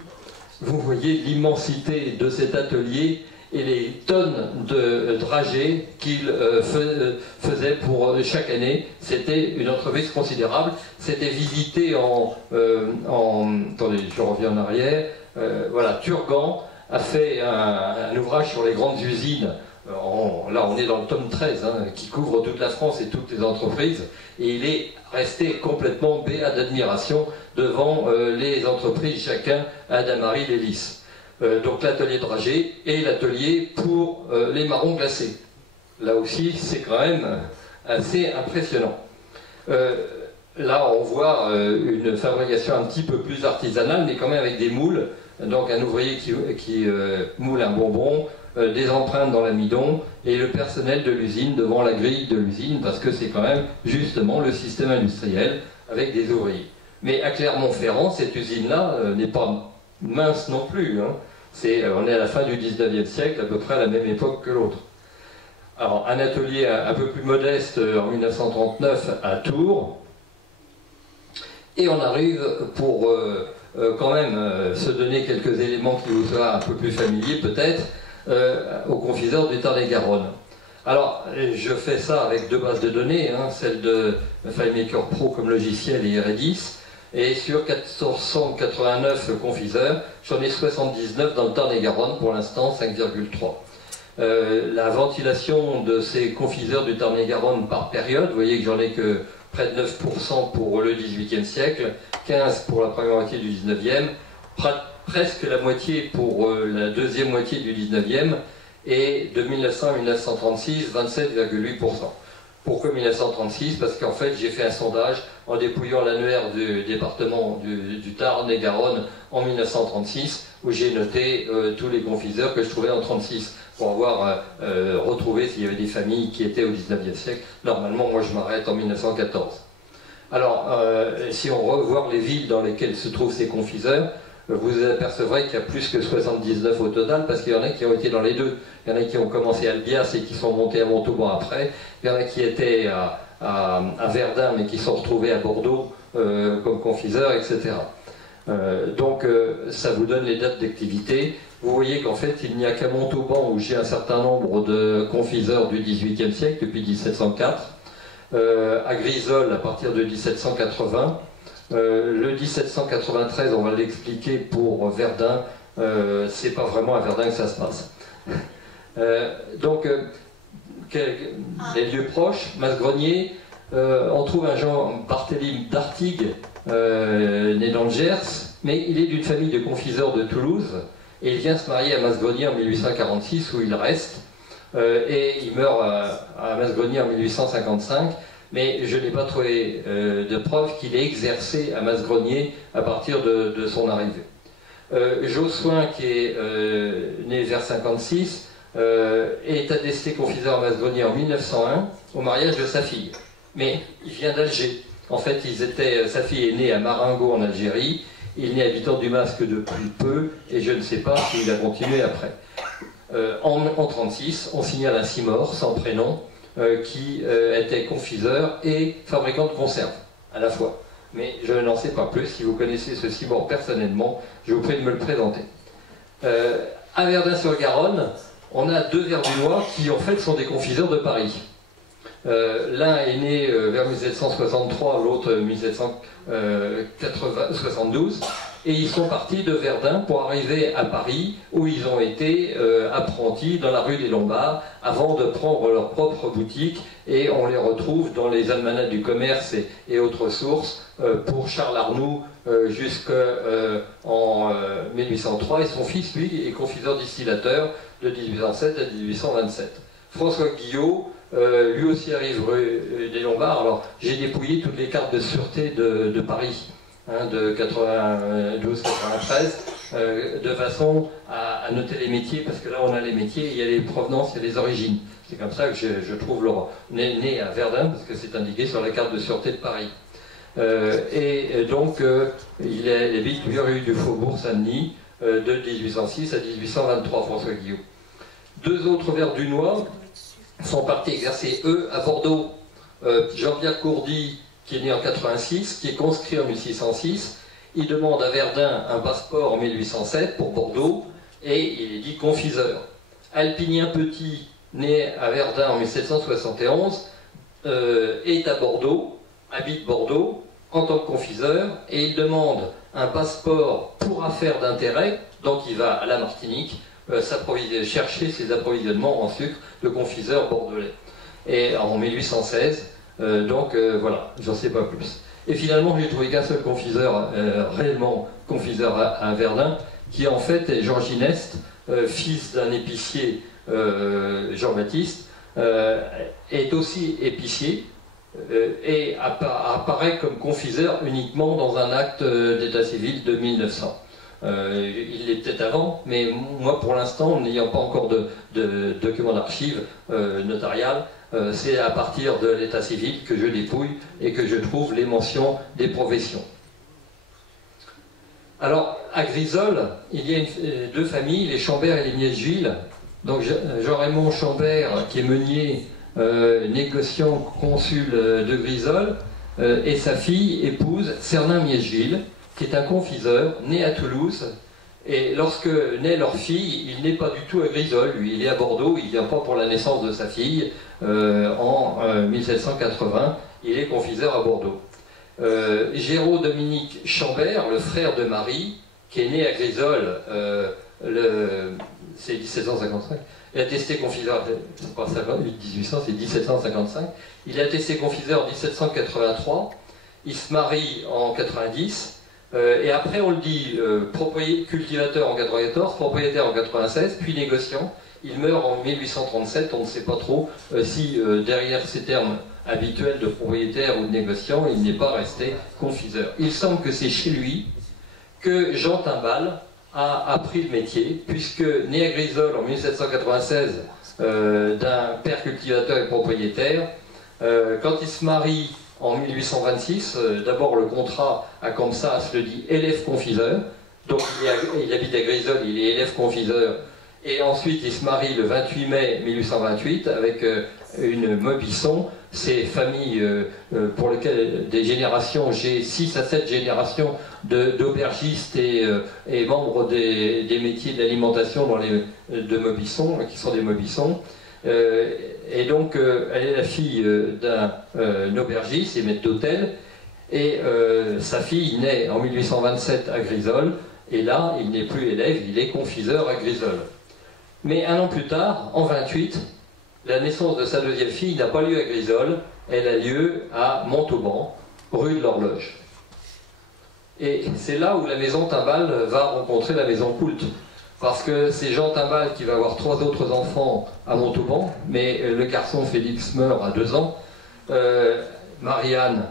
Vous voyez l'immensité de cet atelier et les tonnes de dragées qu'il faisait pour chaque année. C'était une entreprise considérable. C'était visité attendez, je reviens en arrière. Voilà, Turgan a fait un ouvrage sur les grandes usines. Là, on est dans le tome 13, hein, qui couvre toute la France et toutes les entreprises. Et il est resté complètement béat d'admiration devant les entreprises, chacun à Damary Lélis. Donc l'atelier dragé et l'atelier pour les marrons glacés. Là aussi, c'est quand même assez impressionnant. Là, on voit une fabrication un petit peu plus artisanale, mais quand même avec des moules. Donc un ouvrier qui moule un bonbon, des empreintes dans l'amidon, et le personnel de l'usine devant la grille de l'usine, parce que c'est quand même justement le système industriel avec des ouvriers. Mais à Clermont-Ferrand, cette usine-là n'est pas mince non plus, hein. On est à la fin du 19e siècle, à peu près à la même époque que l'autre. Alors, un atelier un peu plus modeste en 1939 à Tours, et on arrive pour quand même se donner quelques éléments qui vous soient un peu plus familiers peut-être, au confiseur du Tarn-et-Garonne. Alors, je fais ça avec deux bases de données, hein, celle de FileMaker Pro comme logiciel et Redis, et sur 489 confiseurs, j'en ai 79 dans le Tarn-et-Garonne, pour l'instant 5,3. La ventilation de ces confiseurs du Tarn-et-Garonne par période, vous voyez que j'en ai que près de 9% pour le XVIIIe siècle, 15% pour la première moitié du XIXe, presque la moitié pour la deuxième moitié du XIXe, et de 1900 à 1936, 27,8%. Pourquoi 1936? Parce qu'en fait, j'ai fait un sondage en dépouillant l'annuaire du département du Tarn-et-Garonne en 1936, où j'ai noté tous les confiseurs que je trouvais en 1936, pour avoir retrouvé s'il y avait des familles qui étaient au 19e siècle. Normalement, moi, je m'arrête en 1914. Alors, si on revoit les villes dans lesquelles se trouvent ces confiseurs, vous apercevrez qu'il y a plus que 79 au total, parce qu'il y en a qui ont été dans les deux. Il y en a qui ont commencé à Albias et qui sont montés à Montauban après. Il y en a qui étaient à Verdun, mais qui sont retrouvés à Bordeaux comme confiseurs, etc. Donc, ça vous donne les dates d'activité. Vous voyez qu'en fait, il n'y a qu'à Montauban où j'ai un certain nombre de confiseurs du XVIIIe siècle, depuis 1704. À Grisol, à partir de 1780. Le 1793, on va l'expliquer pour Verdun, c'est pas vraiment à Verdun que ça se passe. Donc, les lieux proches, Masgrenier, on trouve un Jean Barthélemy d'Artigues, né dans le Gers, mais il est d'une famille de confiseurs de Toulouse, et il vient se marier à Masgrenier en 1846, où il reste, et il meurt à Masgrenier en 1855. Mais je n'ai pas trouvé de preuve qu'il ait exercé à Masgrenier à partir de son arrivée. Jossuin, qui est né vers 56, est attesté confiseur à Masgrenier en 1901 au mariage de sa fille. Mais il vient d'Alger. En fait, sa fille est née à Marengo en Algérie, il n'est habitant du Masque depuis peu, et je ne sais pas s'il a continué après. En 1936, on signale un Simor sans prénom, qui était confiseur et fabricant de conserves, à la fois. Mais je n'en sais pas plus. Si vous connaissez ce Simor personnellement, je vous prie de me le présenter. À Verdun-sur-Garonne, on a deux Verdunois qui, en fait, sont des confiseurs de Paris. L'un est né vers 1763, l'autre 1772, et ils sont partis de Verdun pour arriver à Paris, où ils ont été apprentis dans la rue des Lombards, avant de prendre leur propre boutique, et on les retrouve dans les almanachs du commerce et autres sources, pour Charles Arnoux jusqu'en 1803, et son fils, lui, est confiseur distillateur de 1807 à 1827. François Guillot, lui aussi arrive rue des Lombards. Alors, j'ai dépouillé toutes les cartes de sûreté de Paris, hein, de 92-93, de façon à noter les métiers, parce que là, on a les métiers, il y a les provenances, il y a les origines. C'est comme ça que je trouve Laurent. Né à Verdun, parce que c'est indiqué sur la carte de sûreté de Paris. Donc, il habite rue du Faubourg Saint-Denis, de 1806 à 1823, François Guillot. Deux autres Verdunois sont partis exercer, eux, à Bordeaux. Jean-Pierre Courdy, qui est né en 86, qui est conscrit en 1606. Il demande à Verdun un passeport en 1807 pour Bordeaux, et il est dit confiseur. Alpinien Petit, né à Verdun en 1771, est à Bordeaux, habite Bordeaux en tant que confiseur, et il demande un passeport pour affaires d'intérêt, donc il va à la Martinique chercher ses approvisionnements en sucre de confiseur bordelais. Et en 1816, voilà, j'en sais pas plus. Et finalement, j'ai trouvé qu'un seul confiseur, réellement confiseur à Verdun, qui en fait est Georges Gineste, fils d'un épicier, Jean-Baptiste, est aussi épicier, et apparaît comme confiseur uniquement dans un acte d'état civil de 1900. Il l'est peut-être avant, mais moi pour l'instant, n'ayant pas encore de documents d'archives notariales, c'est à partir de l'état civil que je dépouille et que je trouve les mentions des professions. Alors, à Grisol, il y a deux familles, les Chambert et les Miegeville. Donc Jean-Raymond Chambert, qui est meunier, négociant, consul de Grisol, et sa fille épouse Cernin Miegeville, qui est un confiseur, né à Toulouse. Et lorsque naît leur fille, il n'est pas du tout à Grisol, lui, il est à Bordeaux, il ne vient pas pour la naissance de sa fille, en 1780, il est confiseur à Bordeaux. Géraud-Dominique Chambert, le frère de Marie, qui est né à Grisol, c'est 1755, il a attesté confiseur, c'est pas 1800, c'est 1755, il a attesté confiseur en 1783, il se marie en 90, et après on le dit cultivateur en 94, propriétaire en 96, puis négociant. Il meurt en 1837, on ne sait pas trop si derrière ces termes habituels de propriétaire ou de négociant, il n'est pas resté confiseur. Il semble que c'est chez lui que Jean Timbal a appris le métier, puisque né à Grisol en 1796 d'un père cultivateur et propriétaire, quand il se marie en 1826, d'abord le contrat à Comsas le dit élève confiseur, donc il habite à Grisol, il est élève confiseur, et ensuite il se marie le 28 mai 1828 avec une Maubisson, ces familles pour lesquelles des générations, j'ai 6 à 7 générations d'aubergistes et membres des métiers de l'alimentation de Maubisson, qui sont des Maubissons. Et donc elle est la fille d'un aubergiste et maître d'hôtel, et sa fille naît en 1827 à Grisol, et là il n'est plus élève, il est confiseur à Grisol. Mais un an plus tard, en 28, la naissance de sa deuxième fille n'a pas lieu à Grisol, elle a lieu à Montauban, rue de l'Horloge. Et c'est là où la maison Timbal va rencontrer la maison Poult. Parce que c'est Jean Timbal qui va avoir 3 autres enfants à Montauban, mais le garçon Félix meurt à 2 ans, Marianne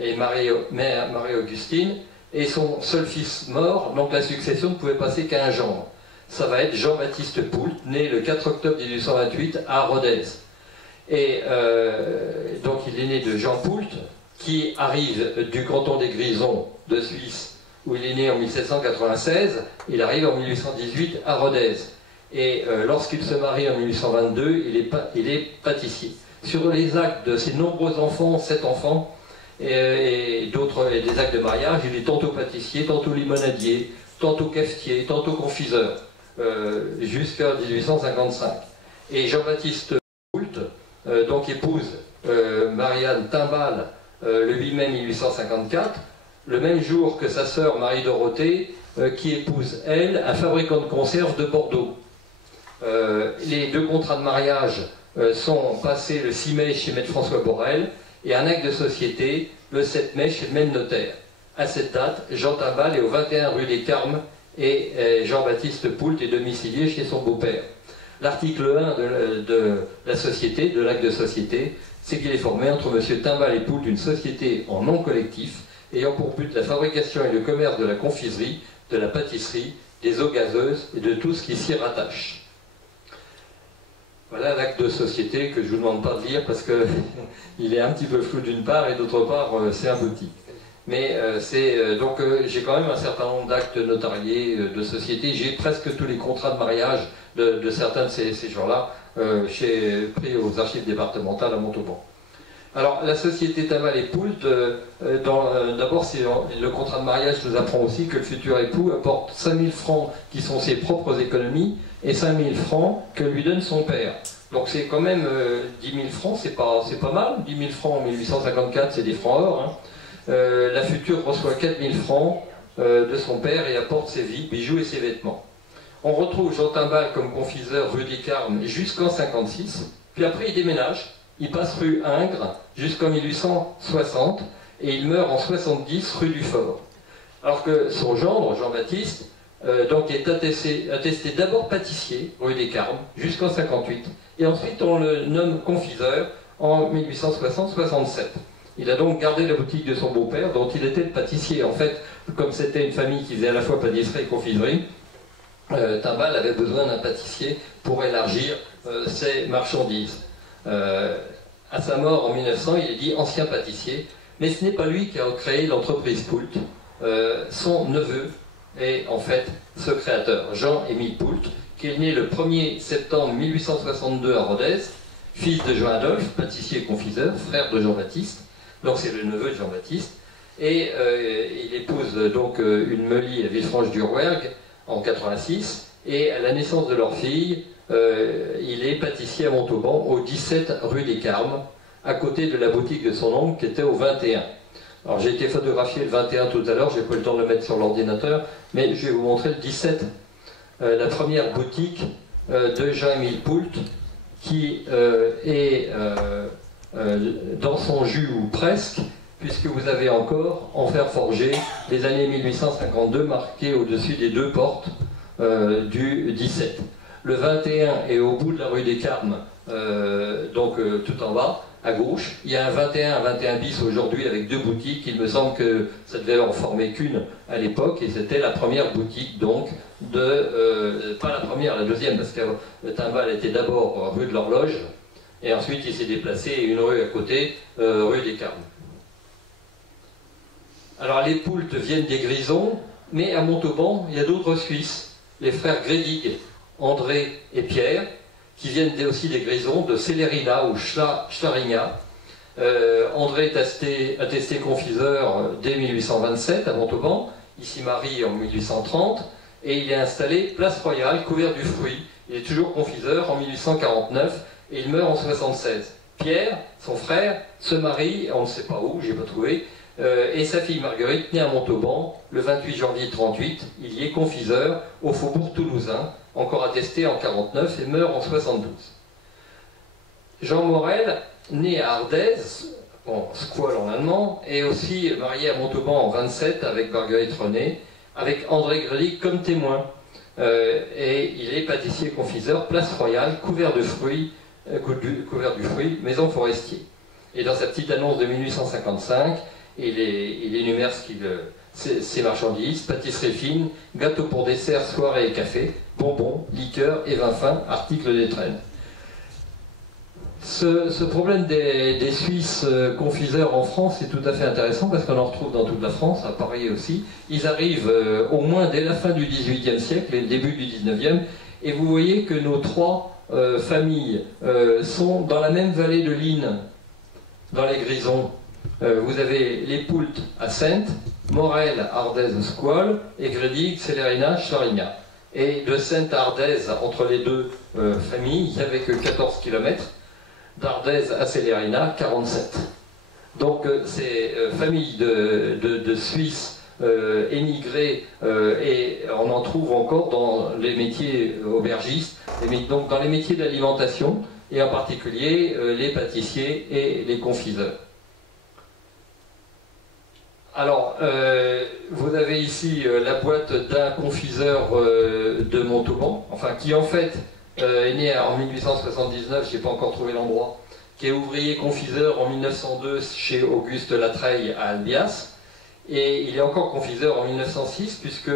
et Marie-Augustine, et son seul fils mort, donc la succession ne pouvait passer qu'à un gendre. Ça va être Jean-Baptiste Poult, né le 4 octobre 1828 à Rodez. Et donc il est né de Jean Poult, qui arrive du canton des Grisons de Suisse, où il est né en 1796, il arrive en 1818 à Rodez. Et lorsqu'il se marie en 1822, il est pâtissier. Sur les actes de ses nombreux enfants, 7 enfants, et des actes de mariage, il est tantôt pâtissier, tantôt limonadier, tantôt cafetier, tantôt confiseur, jusqu'à 1855. Et Jean-Baptiste Poult, donc épouse Marianne Timbal le 8 mai 1854, le même jour que sa sœur Marie-Dorothée, qui épouse, elle, un fabricant de conserves de Bordeaux. Les 2 contrats de mariage sont passés le 6 mai chez maître François Borel, et un acte de société le 7 mai chez le même notaire. À cette date, Jean Timbal est au 21 rue des Carmes, et Jean-Baptiste Poult est domicilié chez son beau-père. L'article 1 de la société, de l'acte de société, c'est qu'il est formé entre M. Timbal et Poult une société en nom collectif, ayant pour but la fabrication et le commerce de la confiserie, de la pâtisserie, des eaux gazeuses et de tout ce qui s'y rattache. Voilà l'acte de société que je ne vous demande pas de lire parce qu'il est un petit peu flou d'une part et d'autre part c'est un petit. Mais donc j'ai quand même un certain nombre d'actes notariés de société. J'ai presque tous les contrats de mariage de certains de ces gens-là pris aux archives départementales à Montauban. Alors, la société Timbal et Poult, d'abord, le contrat de mariage nous apprend aussi que le futur époux apporte 5000 francs qui sont ses propres économies et 5000 francs que lui donne son père. Donc c'est quand même 10 000 francs, c'est pas mal. 10 000 francs en 1854, c'est des francs or. Hein. La future reçoit 4 000 francs de son père et apporte ses bijoux et ses vêtements. On retrouve Jean Timbal comme confiseur rue des Carmes jusqu'en 56, puis après il déménage. Il passe rue Ingres jusqu'en 1860 et il meurt en 70 rue du Fort. Alors que son gendre, Jean-Baptiste, donc est attesté d'abord pâtissier, rue des Carmes, jusqu'en 58. Et ensuite on le nomme confiseur en 1860-67. Il a donc gardé la boutique de son beau-père, dont il était le pâtissier. En fait, comme c'était une famille qui faisait à la fois pâtisserie et confiserie, Timbal avait besoin d'un pâtissier pour élargir ses marchandises. À sa mort en 1900, il est dit ancien pâtissier, mais ce n'est pas lui qui a créé l'entreprise Poult. Son neveu est en fait ce créateur, Jean-Émile Poult, qui est né le 1er septembre 1862 à Rodez, fils de Jean-Adolphe, pâtissier et confiseur, frère de Jean-Baptiste, donc c'est le neveu de Jean-Baptiste, et il épouse donc une meulie à Villefranche-du-Rouergue en 86, et à la naissance de leur fille, il est pâtissier à Montauban, au 17 rue des Carmes, à côté de la boutique de son oncle qui était au 21. Alors j'ai été photographié le 21 tout à l'heure, j'ai pas eu le temps de le mettre sur l'ordinateur, mais je vais vous montrer le 17. La première boutique de Jean-Émile Poult, qui est dans son jus ou presque, puisque vous avez encore en fer forgé les années 1852 marquées au-dessus des deux portes du 17. Le 21 est au bout de la rue des Carmes, donc tout en bas, à gauche. Il y a un 21 bis aujourd'hui avec deux boutiques. Il me semble que ça devait en former qu'une à l'époque, et c'était la première boutique donc pas la première, la deuxième, parce que le Timbal était d'abord rue de l'Horloge, et ensuite il s'est déplacé une rue à côté, rue des Carmes. Alors les Poult viennent des Grisons, mais à Montauban, il y a d'autres Suisses, les frères Grédig, André et Pierre, qui viennent aussi des Grisons, de Célérina ou Schlaringa. André est attesté confiseur dès 1827 à Montauban, il s'y marie en 1830, et il est installé place Royale, couvert du fruit. Il est toujours confiseur en 1849, et il meurt en 1976. Pierre, son frère, se marie, on ne sait pas où, j'ai pas trouvé, et sa fille Marguerite, née à Montauban, le 28 janvier 1938, il y est confiseur au faubourg toulousain, encore attesté en 1949 et meurt en 1972. Jean Morel, né à Ardez, bon, Squal en allemand, est aussi marié à Montauban en 1927 avec Marguerite René, avec André Grédig comme témoin. Et il est pâtissier confiseur, place Royale, couvert du fruit, maison forestier. Et dans sa petite annonce de 1855, il énumère ses marchandises: pâtisserie fine, gâteaux pour dessert, soirée et café, bonbons, liqueurs et vins fins, articles d'étrenne. Ce problème des Suisses confiseurs en France est tout à fait intéressant parce qu'on en retrouve dans toute la France, à Paris aussi. Ils arrivent au moins dès la fin du XVIIIe siècle et le début du XIXe, et vous voyez que nos trois familles sont dans la même vallée de l'Inn, dans les Grisons. Vous avez les Poult à Saintes, Morel, Ardez, Squal, et Grédig, Célérina, Schlaringa. Et de Saintes à Ardez, entre les deux familles, il n'y avait que 14 km. D'Ardez à Célérina, 47. Donc ces familles de Suisses émigrés, et on en trouve encore dans les métiers aubergistes, donc dans les métiers de l'alimentation, et en particulier les pâtissiers et les confiseurs. Alors, vous avez ici la boîte d'un confiseur de Montauban, enfin qui en fait est né en 1879, je n'ai pas encore trouvé l'endroit, qui est ouvrier confiseur en 1902 chez Auguste Latreille à Albias, et il est encore confiseur en 1906 puisque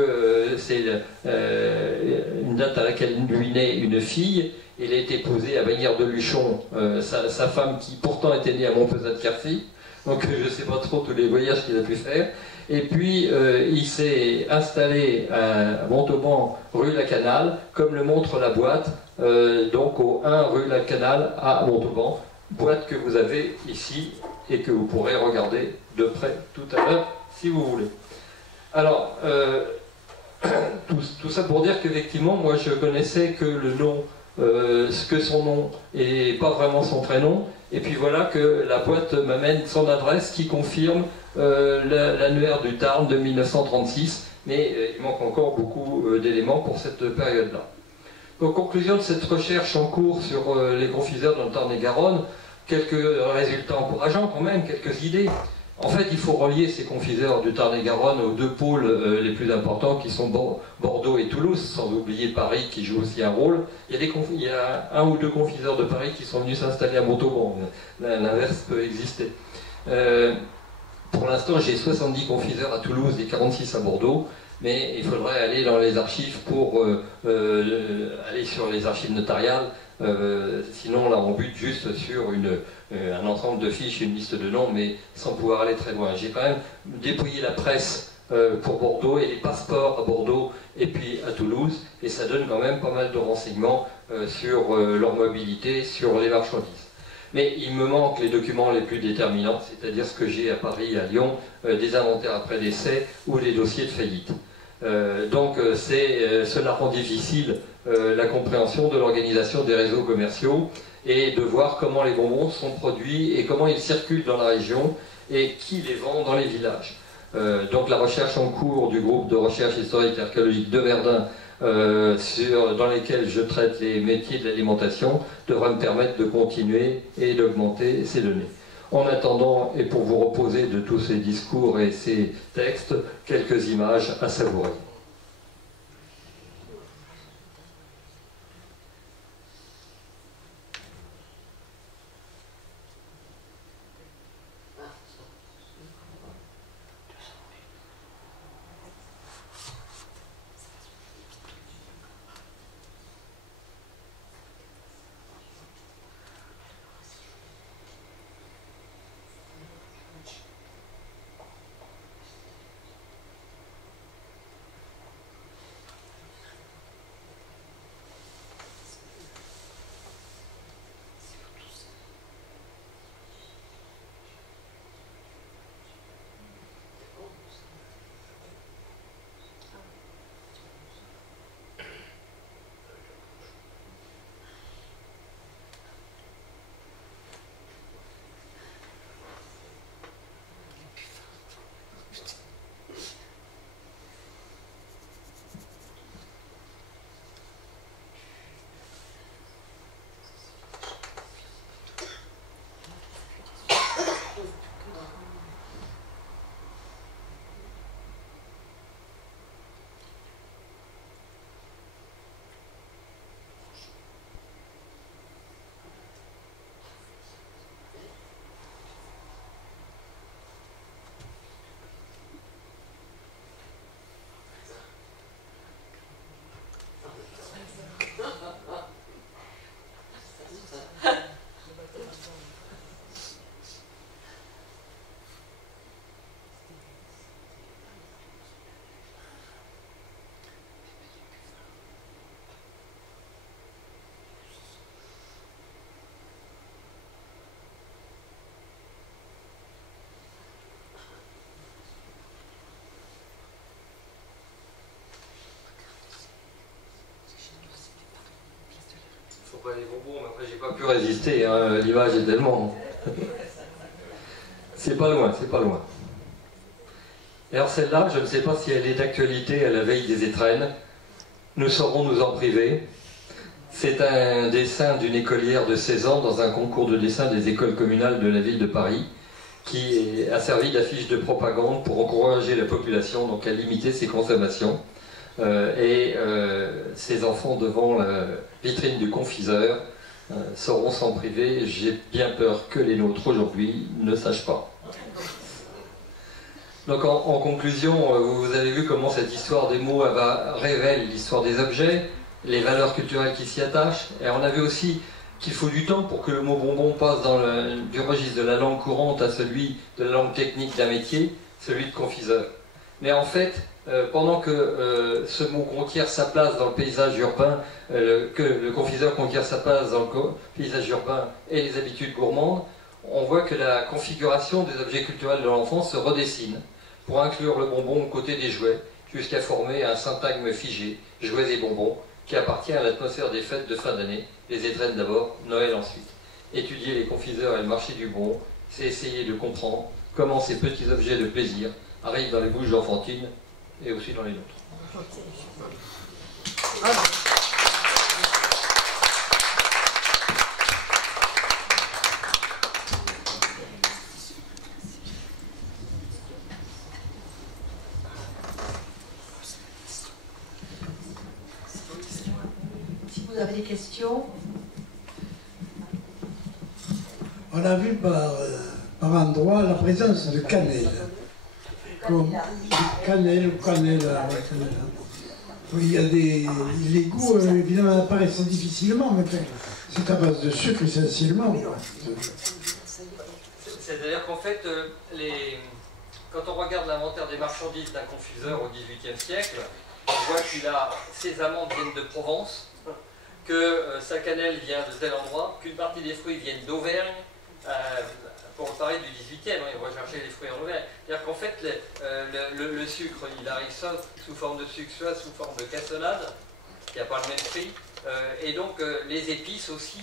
c'est une date à laquelle lui naît une fille. Il a été épousé à Bagnères de Luchon, sa femme qui pourtant était née à Montpezat-de-Quercy, donc je ne sais pas trop tous les voyages qu'il a pu faire. Et puis il s'est installé à Montauban, rue La Canale, comme le montre la boîte, donc au 1 rue La Canale à Montauban, boîte que vous avez ici et que vous pourrez regarder de près tout à l'heure si vous voulez. Alors, tout ça pour dire qu'effectivement, moi je connaissais que le nom, que son nom et pas vraiment son prénom, et puis voilà que la boîte m'amène son adresse qui confirme l'annuaire du Tarn de 1936, mais il manque encore beaucoup d'éléments pour cette période-là. Donc, conclusion de cette recherche en cours sur les confiseurs dans le Tarn-et-Garonne, quelques résultats encourageants quand même, quelques idées. En fait, il faut relier ces confiseurs du Tarn-et-Garonne aux deux pôles les plus importants qui sont Bordeaux et Toulouse, sans oublier Paris qui joue aussi un rôle. Il y a un ou deux confiseurs de Paris qui sont venus s'installer à Montauban. L'inverse peut exister. Pour l'instant, j'ai 70 confiseurs à Toulouse et 46 à Bordeaux, mais il faudrait aller dans les archives pour aller sur les archives notariales. Sinon, là, on bute juste sur un ensemble de fiches, une liste de noms, mais sans pouvoir aller très loin. J'ai quand même dépouillé la presse pour Bordeaux et les passeports à Bordeaux et puis à Toulouse, et ça donne quand même pas mal de renseignements sur leur mobilité, sur les marchandises. Mais il me manque les documents les plus déterminants, c'est-à-dire ce que j'ai à Paris et à Lyon, des inventaires après décès ou les dossiers de faillite. Donc cela rend difficile la compréhension de l'organisation des réseaux commerciaux et de voir comment les bonbons sont produits et comment ils circulent dans la région et qui les vend dans les villages. Donc la recherche en cours du groupe de recherche historique et archéologique de Verdun, dans lesquels je traite les métiers de l'alimentation, devra me permettre de continuer et d'augmenter ces données. En attendant, et pour vous reposer de tous ces discours et ces textes, quelques images à savourer. Les bonbons, mais après j'ai pas pu résister, hein. L'image est tellement... C'est pas loin, c'est pas loin. Et alors celle-là, je ne sais pas si elle est d'actualité à la veille des étrennes. Nous saurons nous en priver. C'est un dessin d'une écolière de 16 ans dans un concours de dessin des écoles communales de la ville de Paris qui a servi d'affiche de propagande pour encourager la population donc à limiter ses consommations. Ces enfants devant la vitrine du confiseur sauront s'en priver. J'ai bien peur que les nôtres aujourd'hui ne sachent pas. Donc en conclusion, vous avez vu comment cette histoire des mots révèle l'histoire des objets, les valeurs culturelles qui s'y attachent. Et on a vu aussi qu'il faut du temps pour que le mot bonbon passe du registre de la langue courante à celui de la langue technique d'un métier, celui de confiseur. Mais en fait, Pendant que ce mot conquiert sa place dans le paysage urbain, que le confiseur conquiert sa place dans le paysage urbain et les habitudes gourmandes, on voit que la configuration des objets culturels de l'enfance se redessine pour inclure le bonbon aux côtés des jouets, jusqu'à former un syntagme figé, jouets et bonbons, qui appartient à l'atmosphère des fêtes de fin d'année, les étrennes d'abord, Noël ensuite. Étudier les confiseurs et le marché du bonbon, c'est essayer de comprendre comment ces petits objets de plaisir arrivent dans les bouches enfantines et aussi dans les nôtres. Si vous avez des questions. On a vu par endroit la présence de cannelle. Comme cannelle ou cannelle. Oui, il y a les goûts évidemment apparaissent difficilement, mais c'est à base de sucre essentiellement. C'est-à-dire qu'en fait, quand on regarde l'inventaire des marchandises d'un confiseur au XVIIIe siècle, on voit qu'il a ses amandes viennent de Provence, que sa cannelle vient de tel endroit, qu'une partie des fruits viennent d'Auvergne. Pour parler du 18e, il va chercher les fruits en Auvergne. C'est-à-dire qu'en fait, le sucre, il arrive soit sous forme de sucre, soit sous forme de cassonade, qui n'a pas le même prix, et donc les épices aussi.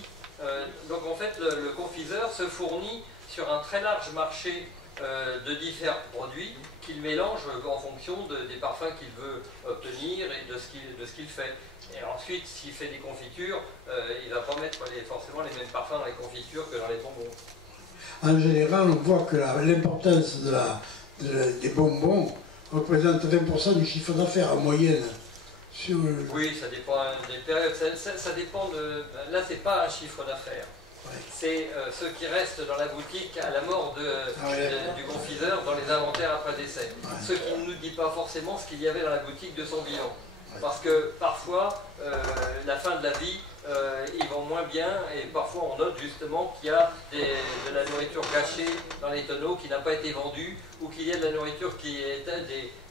Donc en fait, le confiseur se fournit sur un très large marché de différents produits qu'il mélange en fonction des parfums qu'il veut obtenir et de ce qu'il fait. Et ensuite, s'il fait des confitures, il ne va pas mettre forcément les mêmes parfums dans les confitures que dans les bonbons. En général, on voit que l'importance des bonbons représente 20% du chiffre d'affaires en moyenne. Oui, ça dépend des périodes. Ça dépend de... Là, c'est pas un chiffre d'affaires. Ouais. C'est ce qui reste dans la boutique à la mort du confiseur dans les inventaires après décès. Ouais. Ce qui ne nous dit pas forcément ce qu'il y avait dans la boutique de son vivant. Parce que parfois, la fin de la vie, ils vont moins bien et parfois on note justement qu'il y a de la nourriture gâchée dans les tonneaux qui n'a pas été vendue ou qu'il y a de la nourriture qui est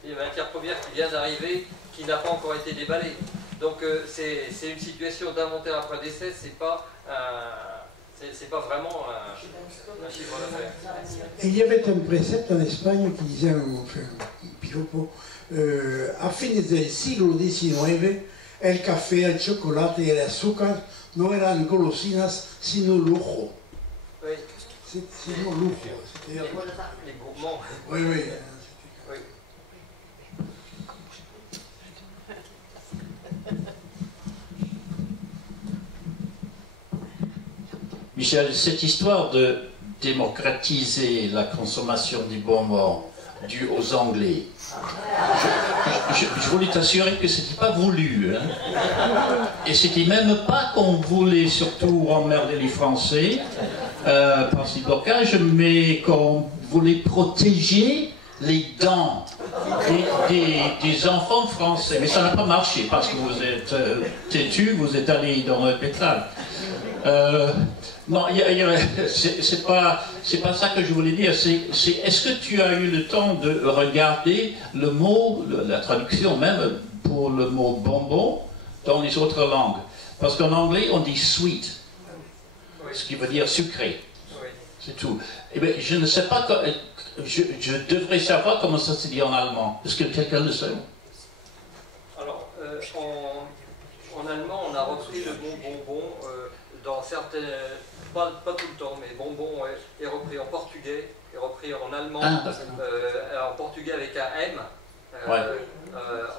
des matières premières qui vient d'arriver qui n'a pas encore été déballée. Donc c'est une situation d'inventaire après décès, c'est pas vraiment un chiffre d'affaires. Il y avait un précepte en Espagne qui disait, Piropo, a fines del siglo XIX, el café, el chocolate y el azúcar no eran golosinas, sino lujo. Oui. Sino lujo. Les gourmands. Oui, oui. Oui. Michel, cette histoire de démocratiser la consommation des bonbons due aux Anglais, je voulais t'assurer que ce n'était pas voulu. Hein. Et c'était même pas qu'on voulait surtout emmerder les Français par ces blocages, mais qu'on voulait protéger les dents des enfants français. Mais ça n'a pas marché parce que vous êtes têtus, vous êtes allés dans le pétrole. Non, c'est pas ça que je voulais dire. Est-ce que tu as eu le temps de regarder le mot, la traduction même pour le mot bonbon dans les autres langues? Parce qu'en anglais on dit sweet, ce qui veut dire sucré. C'est tout. Eh bien, je ne sais pas. Je devrais savoir comment ça se dit en allemand. Est-ce que quelqu'un le sait? Alors, en allemand, on a repris le mot bonbon dans certaines. Pas tout le temps, mais bonbon est repris en portugais, est repris en allemand, en portugais avec un M.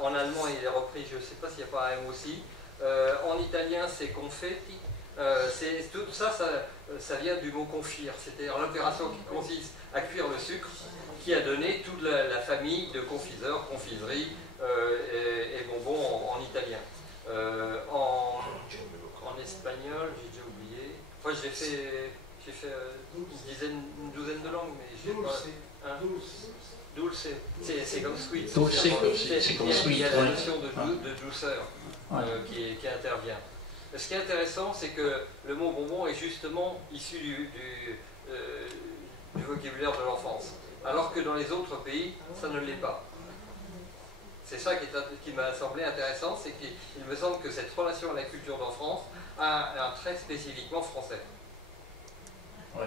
En allemand, il est repris, je ne sais pas s'il n'y a pas un M aussi. En italien, c'est confetti. Tout ça, ça vient du mot confire, c'est-à-dire l'opération qui consiste à cuire le sucre, qui a donné toute la famille de confiseurs, confiseries et bonbons en italien. En espagnol, j'ai déjà oublié. Enfin, j'ai fait une douzaine de langues, mais j'ai pas. Dulce, c'est comme sweet. C'est comme sweet. Il y a la notion de douceur qui intervient. Ce qui est intéressant, c'est que le mot bonbon est justement issu du vocabulaire de l'enfance, alors que dans les autres pays, ça ne l'est pas. c'est ça qui m'a semblé intéressant, c'est qu'il me semble que cette relation à la culture d'enfance a un trait spécifiquement français. Oui,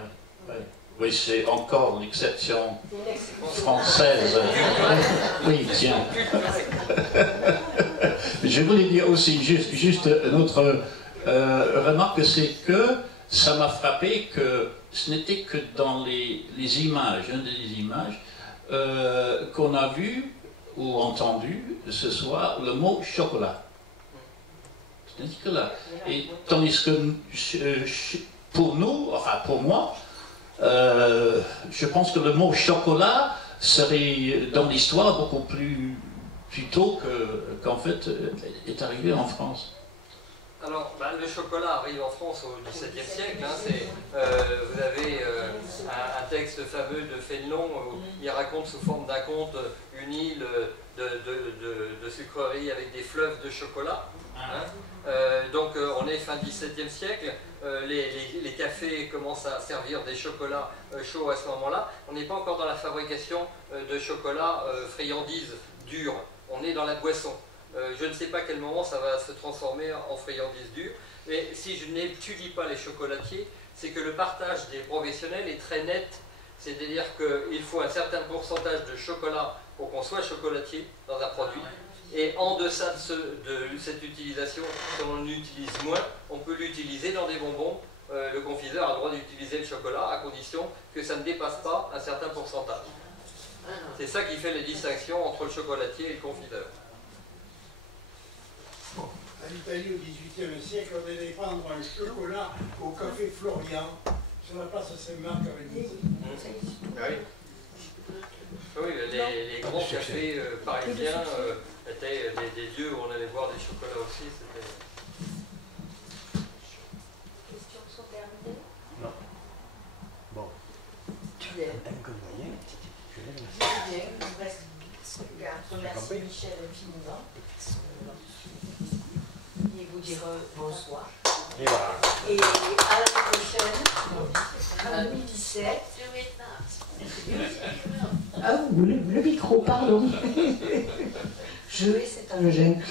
oui. Oui, c'est encore l'exception française. Oui, tiens. Je voulais dire aussi juste une autre remarque, c'est que ça m'a frappé que ce n'était que dans les images, une des images, qu'on a vu ou entendu ce soir le mot chocolat. Ce n'était que là. Et tandis que pour nous, enfin pour moi, je pense que le mot chocolat serait dans l'histoire beaucoup plus tôt qu'en fait est arrivé en France. Alors, le chocolat arrive en France au XVIIe siècle. Vous avez un texte fameux de Fénelon où il raconte sous forme d'un conte une île de sucreries avec des fleuves de chocolat. Donc on est fin XVIIe siècle, les cafés commencent à servir des chocolats chauds à ce moment-là. On n'est pas encore dans la fabrication de chocolat friandise dure, on est dans la boisson. Je ne sais pas à quel moment ça va se transformer en friandise dure, mais si je n'étudie pas les chocolatiers, c'est que le partage des professionnels est très net, c'est-à-dire qu'il faut un certain pourcentage de chocolat pour qu'on soit chocolatier dans un produit. Et en deçà de cette utilisation, si on en utilise moins, on peut l'utiliser dans des bonbons. Le confiseur a le droit d'utiliser le chocolat à condition que ça ne dépasse pas un certain pourcentage. C'est ça qui fait la distinction entre le chocolatier et le confiseur. En Italie, au XVIIIe siècle, on allait prendre un chocolat au café Florian, sur la place Saint-Marc avec des... Oui, les grands cafés parisiens étaient des lieux où on allait boire des chocolats aussi. Questions sont terminées? Non. Bon. Tu l'aimes? Bien. Bien, il reste. Merci Michel infiniment. Et vous dire bonsoir. Et voilà. Et à l'année prochaine, en 2017. Ah, le micro, pardon. Je et c'est un gêne.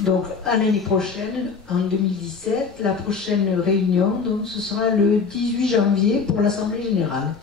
Donc, à l'année prochaine, en 2017, la prochaine réunion, donc, ce sera le 18 janvier pour l'Assemblée Générale.